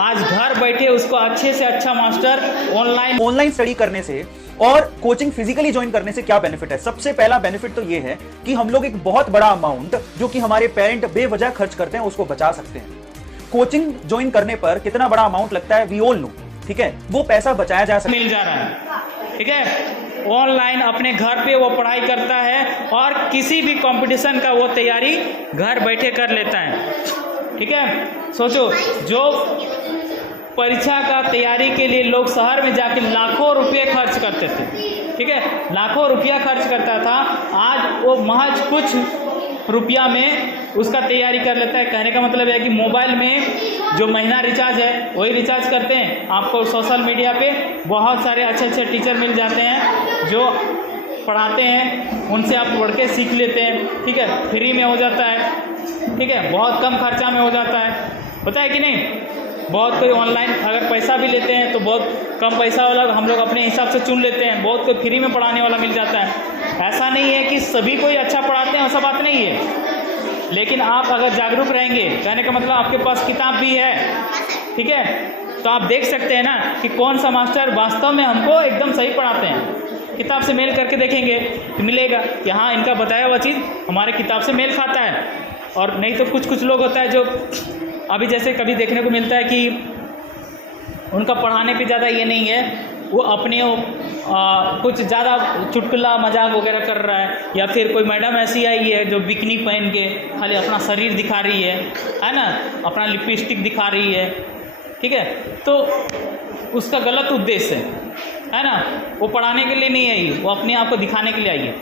आज घर बैठे उसको अच्छे से अच्छा मास्टर ऑनलाइन स्टडी करने से और कोचिंग फिजिकली ज्वाइन करने से क्या बेनिफिट है? सबसे पहला बेनिफिट तो ये है कि हम लोग एक बहुत बड़ा अमाउंट जो कि हमारे पेरेंट बेवजह खर्च करते हैं उसको बचा सकते हैं। कोचिंग ज्वाइन करने पर कितना बड़ा अमाउंट लगता है वी ऑल नो, ठीक है, वो पैसा बचाया जा सकता है। मिल जा रहा है, ठीक है। ऑनलाइन अपने घर पे वो पढ़ाई करता है और किसी भी कंपटीशन का वो तैयारी घर बैठे कर लेता है। ठीक है, सोचो, जो परीक्षा का तैयारी के लिए लोग शहर में जाके लाखों रुपए खर्च करते थे, ठीक है, लाखों रुपया खर्च करता था, आज वो महज कुछ रुपया में उसका तैयारी कर लेता है। कहने का मतलब है कि मोबाइल में जो महीना रिचार्ज है वही रिचार्ज करते हैं। आपको सोशल मीडिया पे बहुत सारे अच्छे अच्छे टीचर मिल जाते हैं जो पढ़ाते हैं, उनसे आप पढ़ के सीख लेते हैं। ठीक है, फ्री में हो जाता है, ठीक है, बहुत कम खर्चा में हो जाता है, होता है कि नहीं। बहुत कोई ऑनलाइन अगर पैसा भी लेते हैं तो बहुत कम पैसा वाला हम लोग अपने हिसाब से चुन लेते हैं, बहुत कोई फ्री में पढ़ाने वाला मिल जाता है। ऐसा नहीं है कि सभी कोई अच्छा पढ़ाते हैं, ऐसा बात नहीं है, लेकिन आप अगर जागरूक रहेंगे, कहने का मतलब आपके पास किताब भी है, ठीक है, तो आप देख सकते हैं ना कि कौन सा मास्टर वास्तव में हमको एकदम सही पढ़ाते हैं। किताब से मेल करके देखेंगे तो मिलेगा कि हाँ, इनका बताया हुआ चीज़ हमारे किताब से मेल खाता है। और नहीं तो कुछ कुछ लोग होता है जो अभी जैसे कभी देखने को मिलता है कि उनका पढ़ाने पे ज़्यादा ये नहीं है, वो अपने कुछ ज़्यादा चुटकुला मजाक वगैरह कर रहा है, या फिर कोई मैडम ऐसी आई है जो बिकनी पहन के खाली अपना शरीर दिखा रही है ना, अपना लिपस्टिक दिखा रही है, ठीक है, तो उसका गलत उद्देश्य है ना, वो पढ़ाने के लिए नहीं आई, वो अपने आप को दिखाने के लिए आई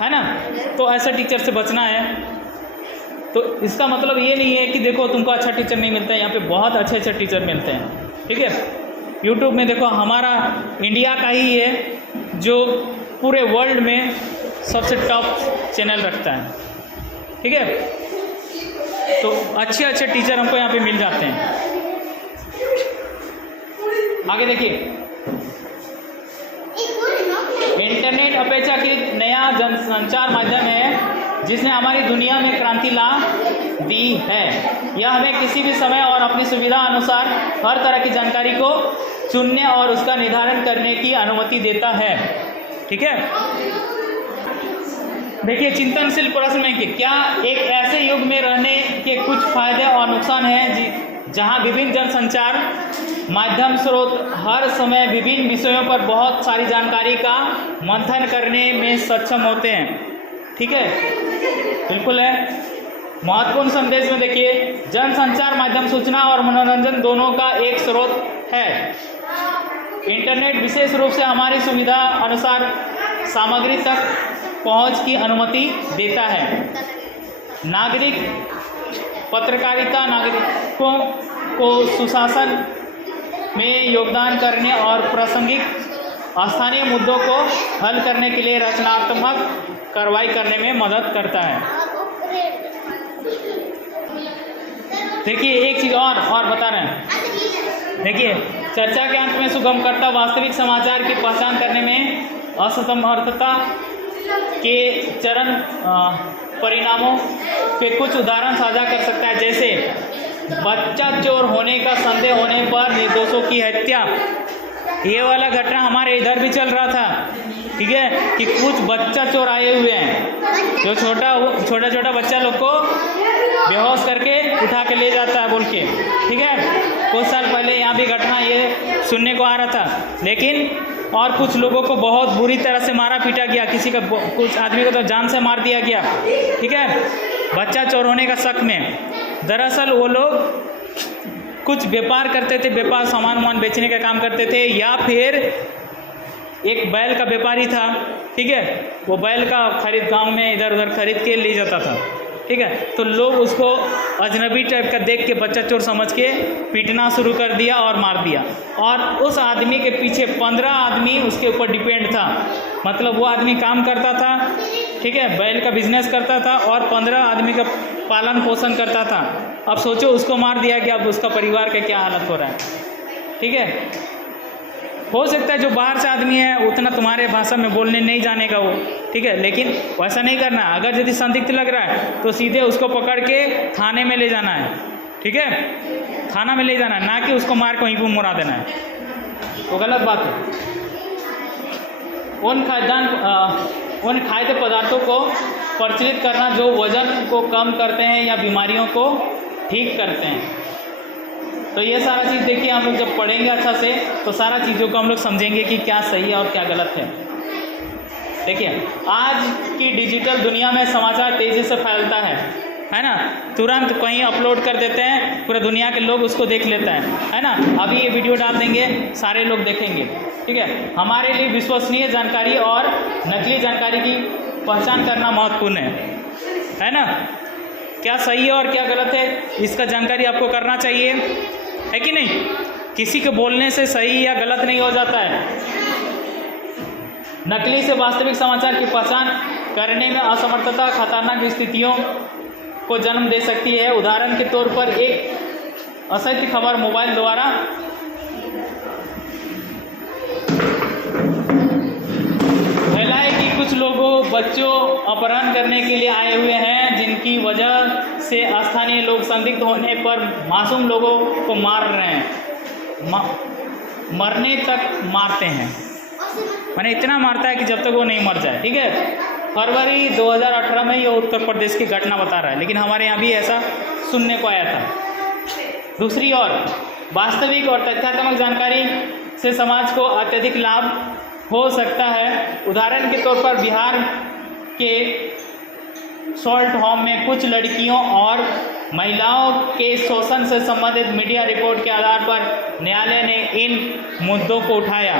है ना। तो ऐसा टीचर से बचना है। तो इसका मतलब ये नहीं है कि देखो तुमको अच्छा टीचर नहीं मिलता है, यहाँ पे बहुत अच्छे अच्छे टीचर मिलते हैं, ठीक है। यूट्यूब में देखो, हमारा इंडिया का ही है जो पूरे वर्ल्ड में सबसे टॉप चैनल रखता है, ठीक है। तो अच्छे अच्छे टीचर हमको यहाँ पे मिल जाते हैं। आगे देखिए, इंटरनेट अपेक्षाकृत नया जनसंचार माध्यम है जिसने हमारी दुनिया में क्रांति ला दी है। यह हमें किसी भी समय और अपनी सुविधा अनुसार हर तरह की जानकारी को चुनने और उसका निर्धारण करने की अनुमति देता है, ठीक है। देखिए, चिंतनशील प्रश्न में कि क्या एक ऐसे युग में रहने के कुछ फायदे और नुकसान हैं जहां विभिन्न जनसंचार माध्यम स्रोत हर समय विभिन्न विषयों पर बहुत सारी जानकारी का मंथन करने में सक्षम होते हैं, ठीक है, बिल्कुल है। महत्वपूर्ण संदेश में देखिए, जनसंचार माध्यम सूचना और मनोरंजन दोनों का एक स्रोत है। इंटरनेट विशेष रूप से हमारी सुविधा अनुसार सामग्री तक पहुंच की अनुमति देता है। नागरिक पत्रकारिता नागरिकों को सुशासन में योगदान करने और प्रासंगिक स्थानीय मुद्दों को हल करने के लिए रचनात्मक कार्रवाई करने में मदद करता है। देखिए, एक चीज़ और बता रहे हैं। देखिए, चर्चा के अंत में सुगमकर्ता वास्तविक समाचार की पहचान करने में असमर्थता के चरम परिणामों पे कुछ उदाहरण साझा कर सकता है, जैसे बच्चा चोर होने का संदेह होने पर निर्दोषों की हत्या। ये वाला घटना हमारे इधर भी चल रहा था, ठीक है, कि कुछ बच्चा चोर आए हुए हैं जो छोटा बच्चा लोग को बेहोश करके उठा के ले जाता है बोल के, ठीक है। कुछ साल पहले यहाँ भी घटना ये सुनने को आ रहा था, लेकिन और कुछ लोगों को बहुत बुरी तरह से मारा पीटा गया, किसी का कुछ आदमी को तो जान से मार दिया गया, ठीक है, बच्चा चोर होने का शक में। दरअसल वो लोग कुछ व्यापार करते थे, व्यापार सामान वामान बेचने का काम करते थे, या फिर एक बैल का व्यापारी था, ठीक है, वो बैल का खरीद गांव में इधर उधर खरीद के ले जाता था, ठीक है। तो लोग उसको अजनबी टाइप का देख के बच्चा चोर समझ के पीटना शुरू कर दिया और मार दिया। और उस आदमी के पीछे 15 आदमी उसके ऊपर डिपेंड था, मतलब वो आदमी काम करता था, ठीक है, बैल का बिजनेस करता था और 15 आदमी का पालन पोषण करता था। अब सोचो उसको मार दिया कि अब उसका परिवार का क्या हालत हो रहा है, ठीक है। हो सकता है जो बाहर से आदमी है उतना तुम्हारे भाषा में बोलने नहीं जानेगा वो, ठीक है, लेकिन वैसा नहीं करना। अगर यदि संदिग्ध लग रहा है तो सीधे उसको पकड़ के थाने में ले जाना है, ठीक है, थाना में ले जाना है, ना कि उसको मार कहीं पर मुड़ा देना है, तो गलत बात है। उन खाद्य पदार्थों को प्रचलित करना जो वजन को कम करते हैं या बीमारियों को ठीक करते हैं। तो ये सारा चीज़ देखिए हम लोग जब पढ़ेंगे अच्छा से तो सारा चीज़ों को हम लोग समझेंगे कि क्या सही है और क्या गलत है। देखिए आज की डिजिटल दुनिया में समाचार तेज़ी से फैलता है ना, तुरंत कहीं अपलोड कर देते हैं, पूरा दुनिया के लोग उसको देख लेते हैं, है ना। अभी ये वीडियो डाल देंगे, सारे लोग देखेंगे, ठीक है। हमारे लिए विश्वसनीय जानकारी और नकली जानकारी की पहचान करना महत्वपूर्ण है ना। क्या सही है और क्या गलत है इसका जानकारी आपको करना चाहिए, है कि नहीं। किसी के बोलने से सही या गलत नहीं हो जाता है। नकली से वास्तविक समाचार की पहचान करने में असमर्थता खतरनाक स्थितियों को जन्म दे सकती है। उदाहरण के तौर पर एक असत्य खबर मोबाइल द्वारा फैलाए कि कुछ लोगों बच्चों अपहरण करने के लिए आए हुए हैं, जिनकी वजह से स्थानीय लोग संदिग्ध होने पर मासूम लोगों को मार रहे हैं, मरने तक मारते हैं, माने इतना मारता है कि जब तक वो नहीं मर जाए, ठीक है। फरवरी 2018 में ये उत्तर प्रदेश की घटना बता रहा है, लेकिन हमारे यहाँ भी ऐसा सुनने को आया था। दूसरी ओर वास्तविक और तथ्यात्मक जानकारी से समाज को अत्यधिक लाभ हो सकता है। उदाहरण के तौर पर बिहार के सॉल्ट होम में कुछ लड़कियों और महिलाओं के शोषण से संबंधित मीडिया रिपोर्ट के आधार पर न्यायालय ने इन मुद्दों को उठाया।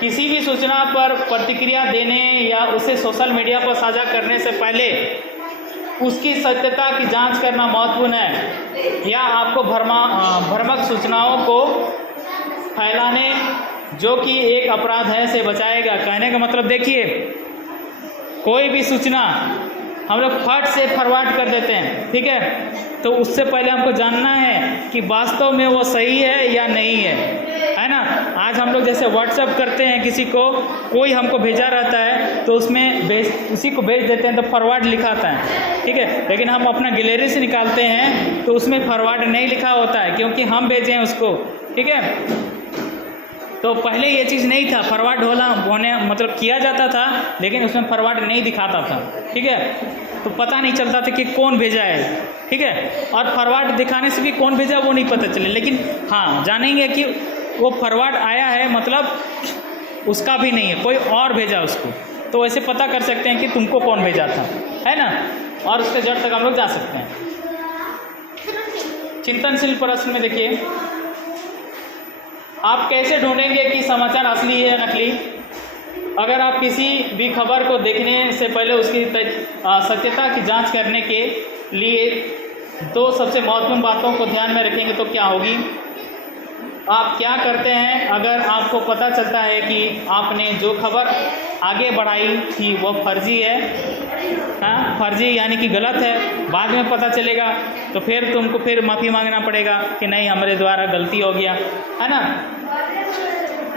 किसी भी सूचना पर प्रतिक्रिया देने या उसे सोशल मीडिया पर साझा करने से पहले उसकी सत्यता की जांच करना महत्वपूर्ण है, या आपको भ्रामक सूचनाओं को फैलाने जो कि एक अपराध है से बचाएगा। कहने का मतलब देखिए, कोई भी सूचना हम लोग फट से फॉरवर्ड कर देते हैं, ठीक है, तो उससे पहले हमको जानना है कि वास्तव में वो सही है या नहीं है ना। आज हम लोग जैसे व्हाट्सएप करते हैं, किसी को कोई हमको भेजा रहता है तो उसमें उसी को भेज देते हैं तो फॉरवर्ड लिखा आता है, ठीक है, लेकिन हम अपना गैलरी से निकालते हैं तो उसमें फॉरवर्ड नहीं लिखा होता है, क्योंकि हम भेजे हैं उसको, ठीक है। तो पहले ये चीज़ नहीं था, फॉरवर्ड होने मतलब किया जाता था, लेकिन उसमें फॉरवर्ड नहीं दिखाता था, ठीक है, तो पता नहीं चलता था कि कौन भेजा है, ठीक है। और फॉरवर्ड दिखाने से भी कौन भेजा वो नहीं पता चले, लेकिन हाँ जानेंगे कि वो फॉरवर्ड आया है मतलब उसका भी नहीं है, कोई और भेजा उसको, तो वैसे पता कर सकते हैं कि तुमको कौन भेजा था, है ना, और उसके जड़ तक हम लोग जा सकते हैं। चिंतनशील प्रश्न में देखिए, आप कैसे ढूंढेंगे कि समाचार असली है या नकली। अगर आप किसी भी खबर को देखने से पहले उसकी सत्यता की जांच करने के लिए दो सबसे महत्वपूर्ण बातों को ध्यान में रखेंगे तो क्या होगी। आप क्या करते हैं अगर आपको पता चलता है कि आपने जो खबर आगे बढ़ाई थी वो फर्जी है, हाँ फर्जी यानी कि गलत है, बाद में पता चलेगा तो फिर तुमको फिर माफ़ी मांगना पड़ेगा कि नहीं हमारे द्वारा गलती हो गया, है ना।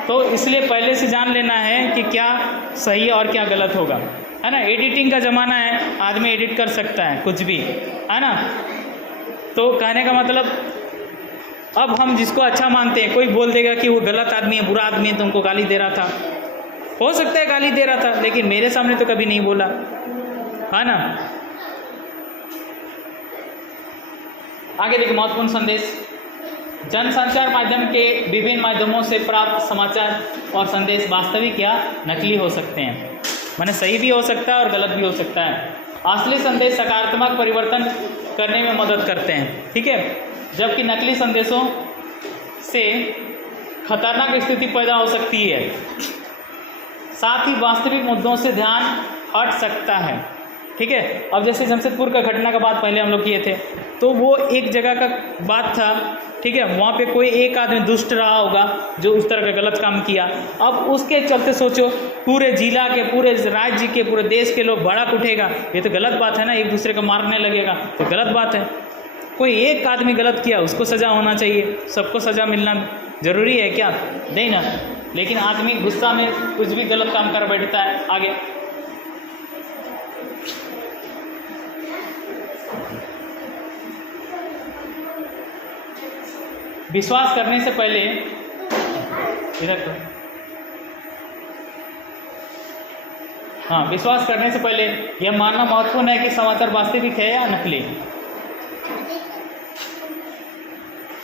तो इसलिए पहले से जान लेना है कि क्या सही और क्या गलत होगा, है ना। एडिटिंग का ज़माना है, आदमी एडिट कर सकता है कुछ भी, है ना। तो कहने का मतलब अब हम जिसको अच्छा मानते हैं, कोई बोल देगा कि वो गलत आदमी है, बुरा आदमी है, तो उनको गाली दे रहा था, हो सकता है गाली दे रहा था, लेकिन मेरे सामने तो कभी नहीं बोला, है ना। आगे देखिए महत्वपूर्ण संदेश। जनसंचार माध्यम के विभिन्न माध्यमों से प्राप्त समाचार और संदेश वास्तविक या नकली हो सकते हैं, माने सही भी हो सकता है और गलत भी हो सकता है। असली संदेश सकारात्मक परिवर्तन करने में मदद करते हैं, ठीक है, जबकि नकली संदेशों से खतरनाक स्थिति पैदा हो सकती है, साथ ही वास्तविक मुद्दों से ध्यान हट सकता है, ठीक है। अब जैसे जमशेदपुर का घटना का बात पहले हम लोग किए थे, तो वो एक जगह का बात था, ठीक है, वहाँ पे कोई एक आदमी दुष्ट रहा होगा जो उस तरह का गलत काम किया। अब उसके चलते सोचो पूरे जिला के, पूरे राज्य के, पूरे देश के लोग भड़क उठेगा, ये तो गलत बात है ना, एक दूसरे को मारने लगेगा तो गलत बात है। कोई एक आदमी गलत किया उसको सज़ा होना चाहिए, सबको सज़ा मिलना ज़रूरी है क्या? नहीं ना। लेकिन आदमी गुस्सा में कुछ भी गलत काम कर बैठता है। आगे विश्वास करने से पहले इधर तो हाँ, विश्वास करने से पहले यह मानना महत्वपूर्ण है कि समाचार वास्तविक है या नकली।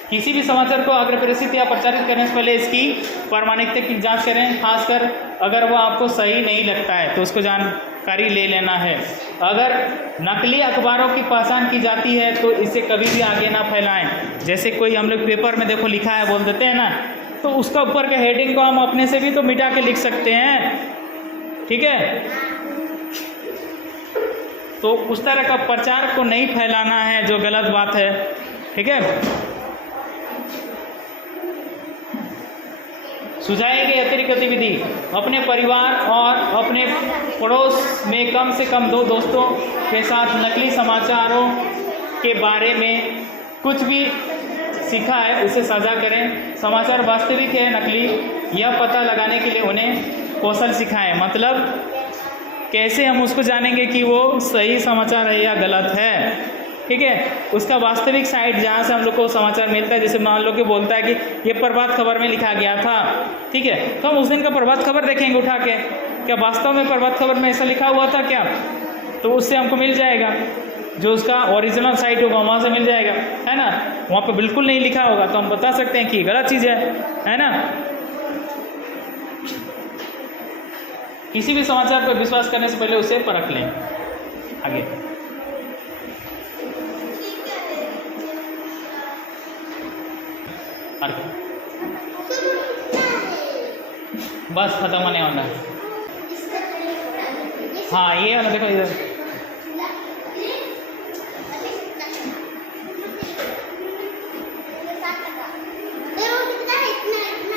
किसी भी समाचार को अगर प्रेषित या प्रचारित करने से पहले इसकी प्रामाणिकता की जांच करें, खासकर अगर वह आपको सही नहीं लगता है तो उसको जानकारी ले लेना है। अगर नकली अखबारों की पहचान की जाती है तो इसे कभी भी आगे ना फैलाएं। जैसे कोई हम लोग पेपर में देखो लिखा है बोल देते हैं ना, तो उसका ऊपर के हेडिंग को हम अपने से भी तो मिटा के लिख सकते हैं, ठीक है। तो उस तरह का प्रचार को नहीं फैलाना है जो गलत बात है, ठीक है। सुझाई गई अतिरिक्त गतिविधि, अपने परिवार और अपने पड़ोस में कम से कम 2 दोस्तों के साथ नकली समाचारों के बारे में कुछ भी सीखा है उसे साझा करें। समाचार वास्तविक है नकली यह पता लगाने के लिए उन्हें कौशल सिखाएं। मतलब कैसे हम उसको जानेंगे कि वो सही समाचार है या गलत है, ठीक है। उसका वास्तविक साइट जहाँ से हम लोग को समाचार मिलता है, जैसे मान लो कि बोलता है कि ये प्रभात खबर में लिखा गया था, ठीक है, तो हम उस दिन का प्रभात खबर देखेंगे उठा के, क्या वास्तव में प्रभात खबर में ऐसा लिखा हुआ था क्या, तो उससे हमको मिल जाएगा। जो उसका ओरिजिनल साइट होगा वहाँ से मिल जाएगा, है ना। वहाँ पर बिल्कुल नहीं लिखा होगा तो हम बता सकते हैं कि गलत चीज़ है ना। किसी भी समाचार पर विश्वास करने से पहले उसे परख लें। आगे बस खत्म होने वाला है। हाँ ये वाला देखो इधर,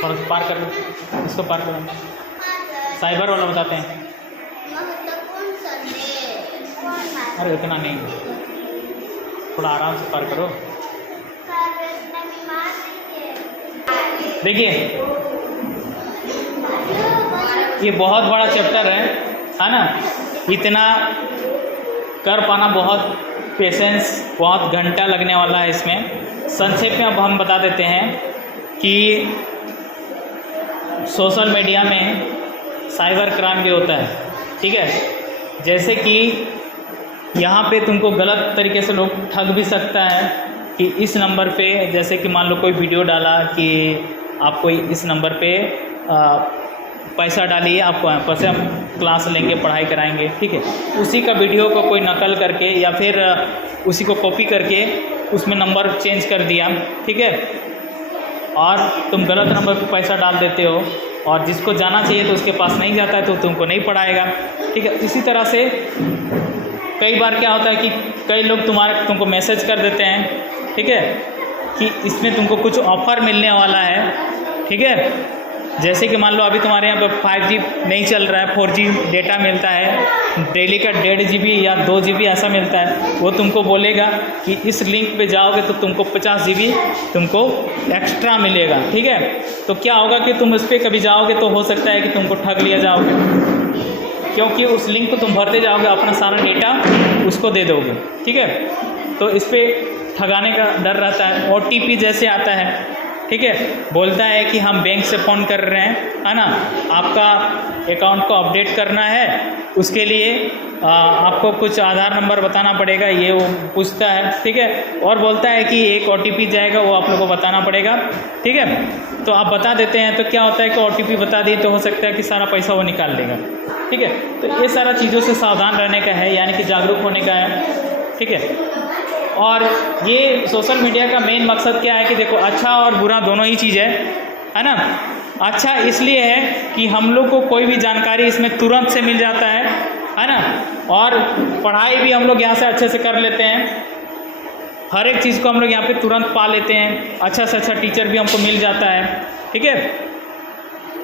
और पार कर लो, इसको पार करो। साइबर वाला बताते हैं। अरे इतना नहीं, थोड़ा आराम से पार करो। देखिए ये बहुत बड़ा चैप्टर है ना। इतना कर पाना बहुत पेशेंस, बहुत घंटा लगने वाला है इसमें। संक्षेप में अब हम बता देते हैं कि सोशल मीडिया में साइबर क्राइम भी होता है, ठीक है। जैसे कि यहाँ पे तुमको गलत तरीके से लोग ठग भी सकता है कि इस नंबर पे, जैसे कि मान लो कोई वीडियो डाला कि आपको इस नंबर पे पैसा डालिए, आपको यहाँ से हम क्लास लेंगे, पढ़ाई कराएंगे, ठीक है। उसी का वीडियो को कोई नकल करके या फिर उसी को कॉपी करके उसमें नंबर चेंज कर दिया, ठीक है, और तुम गलत नंबर पर पैसा डाल देते हो और जिसको जाना चाहिए तो उसके पास नहीं जाता है तो तुमको नहीं पढ़ाएगा, ठीक है। इसी तरह से कई बार क्या होता है कि कई लोग तुमको मैसेज कर देते हैं, ठीक है, कि इसमें तुमको कुछ ऑफ़र मिलने वाला है, ठीक है। जैसे कि मान लो अभी तुम्हारे यहाँ पर 5G नहीं चल रहा है, 4G डेटा मिलता है, डेली का 1.5 GB या 2 GB ऐसा मिलता है। वो तुमको बोलेगा कि इस लिंक पे जाओगे तो तुमको 50 GB तुमको एक्स्ट्रा मिलेगा, ठीक है। तो क्या होगा कि तुम उस पर कभी जाओगे तो हो सकता है कि तुमको ठग लिया जाओगे, क्योंकि उस लिंक को तुम भरते जाओगे, अपना सारा डेटा उसको दे दोगे, ठीक है। तो इस पर ठगाने का डर रहता है। OTP जैसे आता है, ठीक है, बोलता है कि हम बैंक से फ़ोन कर रहे हैं, है ना, आपका अकाउंट को अपडेट करना है उसके लिए आपको कुछ आधार नंबर बताना पड़ेगा, ये वो पूछता है, ठीक है। और बोलता है कि एक OTP जाएगा, वो आप लोगों को बताना पड़ेगा, ठीक है। तो आप बता देते हैं तो क्या होता है कि OTP बता दी तो हो सकता है कि सारा पैसा वो निकाल लेगा, ठीक है। तो ये सारा चीज़ों से सावधान रहने का है, यानी कि जागरूक होने का है, ठीक है। और ये सोशल मीडिया का मेन मकसद क्या है कि देखो, अच्छा और बुरा दोनों ही चीज़ है ना। अच्छा इसलिए है कि हम लोग को कोई भी जानकारी इसमें तुरंत से मिल जाता है ना। और पढ़ाई भी हम लोग यहाँ से अच्छे से कर लेते हैं, हर एक चीज़ को हम लोग यहाँ पे तुरंत पा लेते हैं, अच्छा से अच्छा टीचर भी हमको मिल जाता है, ठीक है।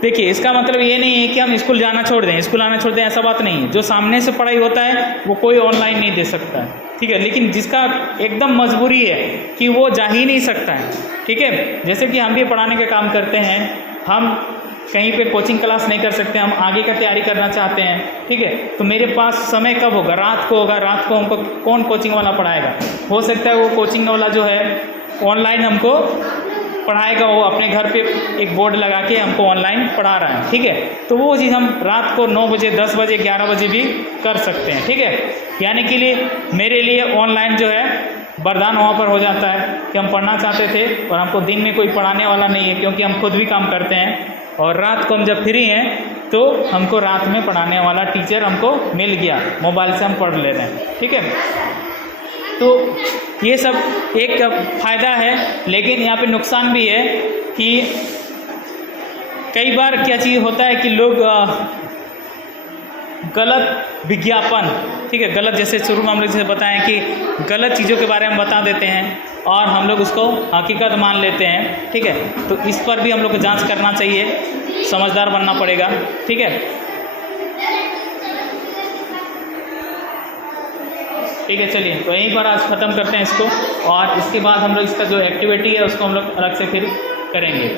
देखिए, इसका मतलब ये नहीं है कि हम स्कूल जाना छोड़ दें, स्कूल आना छोड़ दें, ऐसा बात नहीं है। जो सामने से पढ़ाई होता है वो कोई ऑनलाइन नहीं दे सकता है, ठीक है। लेकिन जिसका एकदम मजबूरी है कि वो जा ही नहीं सकता है, ठीक है। जैसे कि हम भी पढ़ाने का काम करते हैं, हम कहीं पे कोचिंग क्लास नहीं कर सकते, हम आगे का तैयारी करना चाहते हैं, ठीक है। तो मेरे पास समय कब होगा? रात को होगा। रात को हमको कौन कोचिंग वाला पढ़ाएगा? हो सकता है वो कोचिंग वाला जो है ऑनलाइन हमको पढ़ाएगा, वो अपने घर पे एक बोर्ड लगा के हमको ऑनलाइन पढ़ा रहा है, ठीक है। तो वो चीज़ हम रात को 9 बजे, 10 बजे, 11 बजे भी कर सकते हैं, ठीक है। यानी कि मेरे लिए ऑनलाइन जो है वरदान वहाँ पर हो जाता है कि हम पढ़ना चाहते थे और हमको दिन में कोई पढ़ाने वाला नहीं है, क्योंकि हम खुद भी काम करते हैं। और रात को हम जब फ्री हैं तो हमको रात में पढ़ाने वाला टीचर हमको मिल गया, मोबाइल से हम पढ़ ले रहे हैं, ठीक है। तो ये सब एक फ़ायदा है, लेकिन यहाँ पे नुकसान भी है कि कई बार क्या चीज़ होता है कि लोग गलत विज्ञापन, ठीक है, गलत, जैसे शुरू में हम लोग जैसे बताएं कि गलत चीज़ों के बारे में बता देते हैं और हम लोग उसको हकीकत मान लेते हैं, ठीक है। तो इस पर भी हम लोग को जांच करना चाहिए, समझदार बनना पड़ेगा, ठीक है। ठीक है, चलिए तो यहीं पर आज ख़त्म करते हैं इसको, और इसके बाद हम लोग इसका जो एक्टिविटी है उसको हम लोग अलग से फिर करेंगे।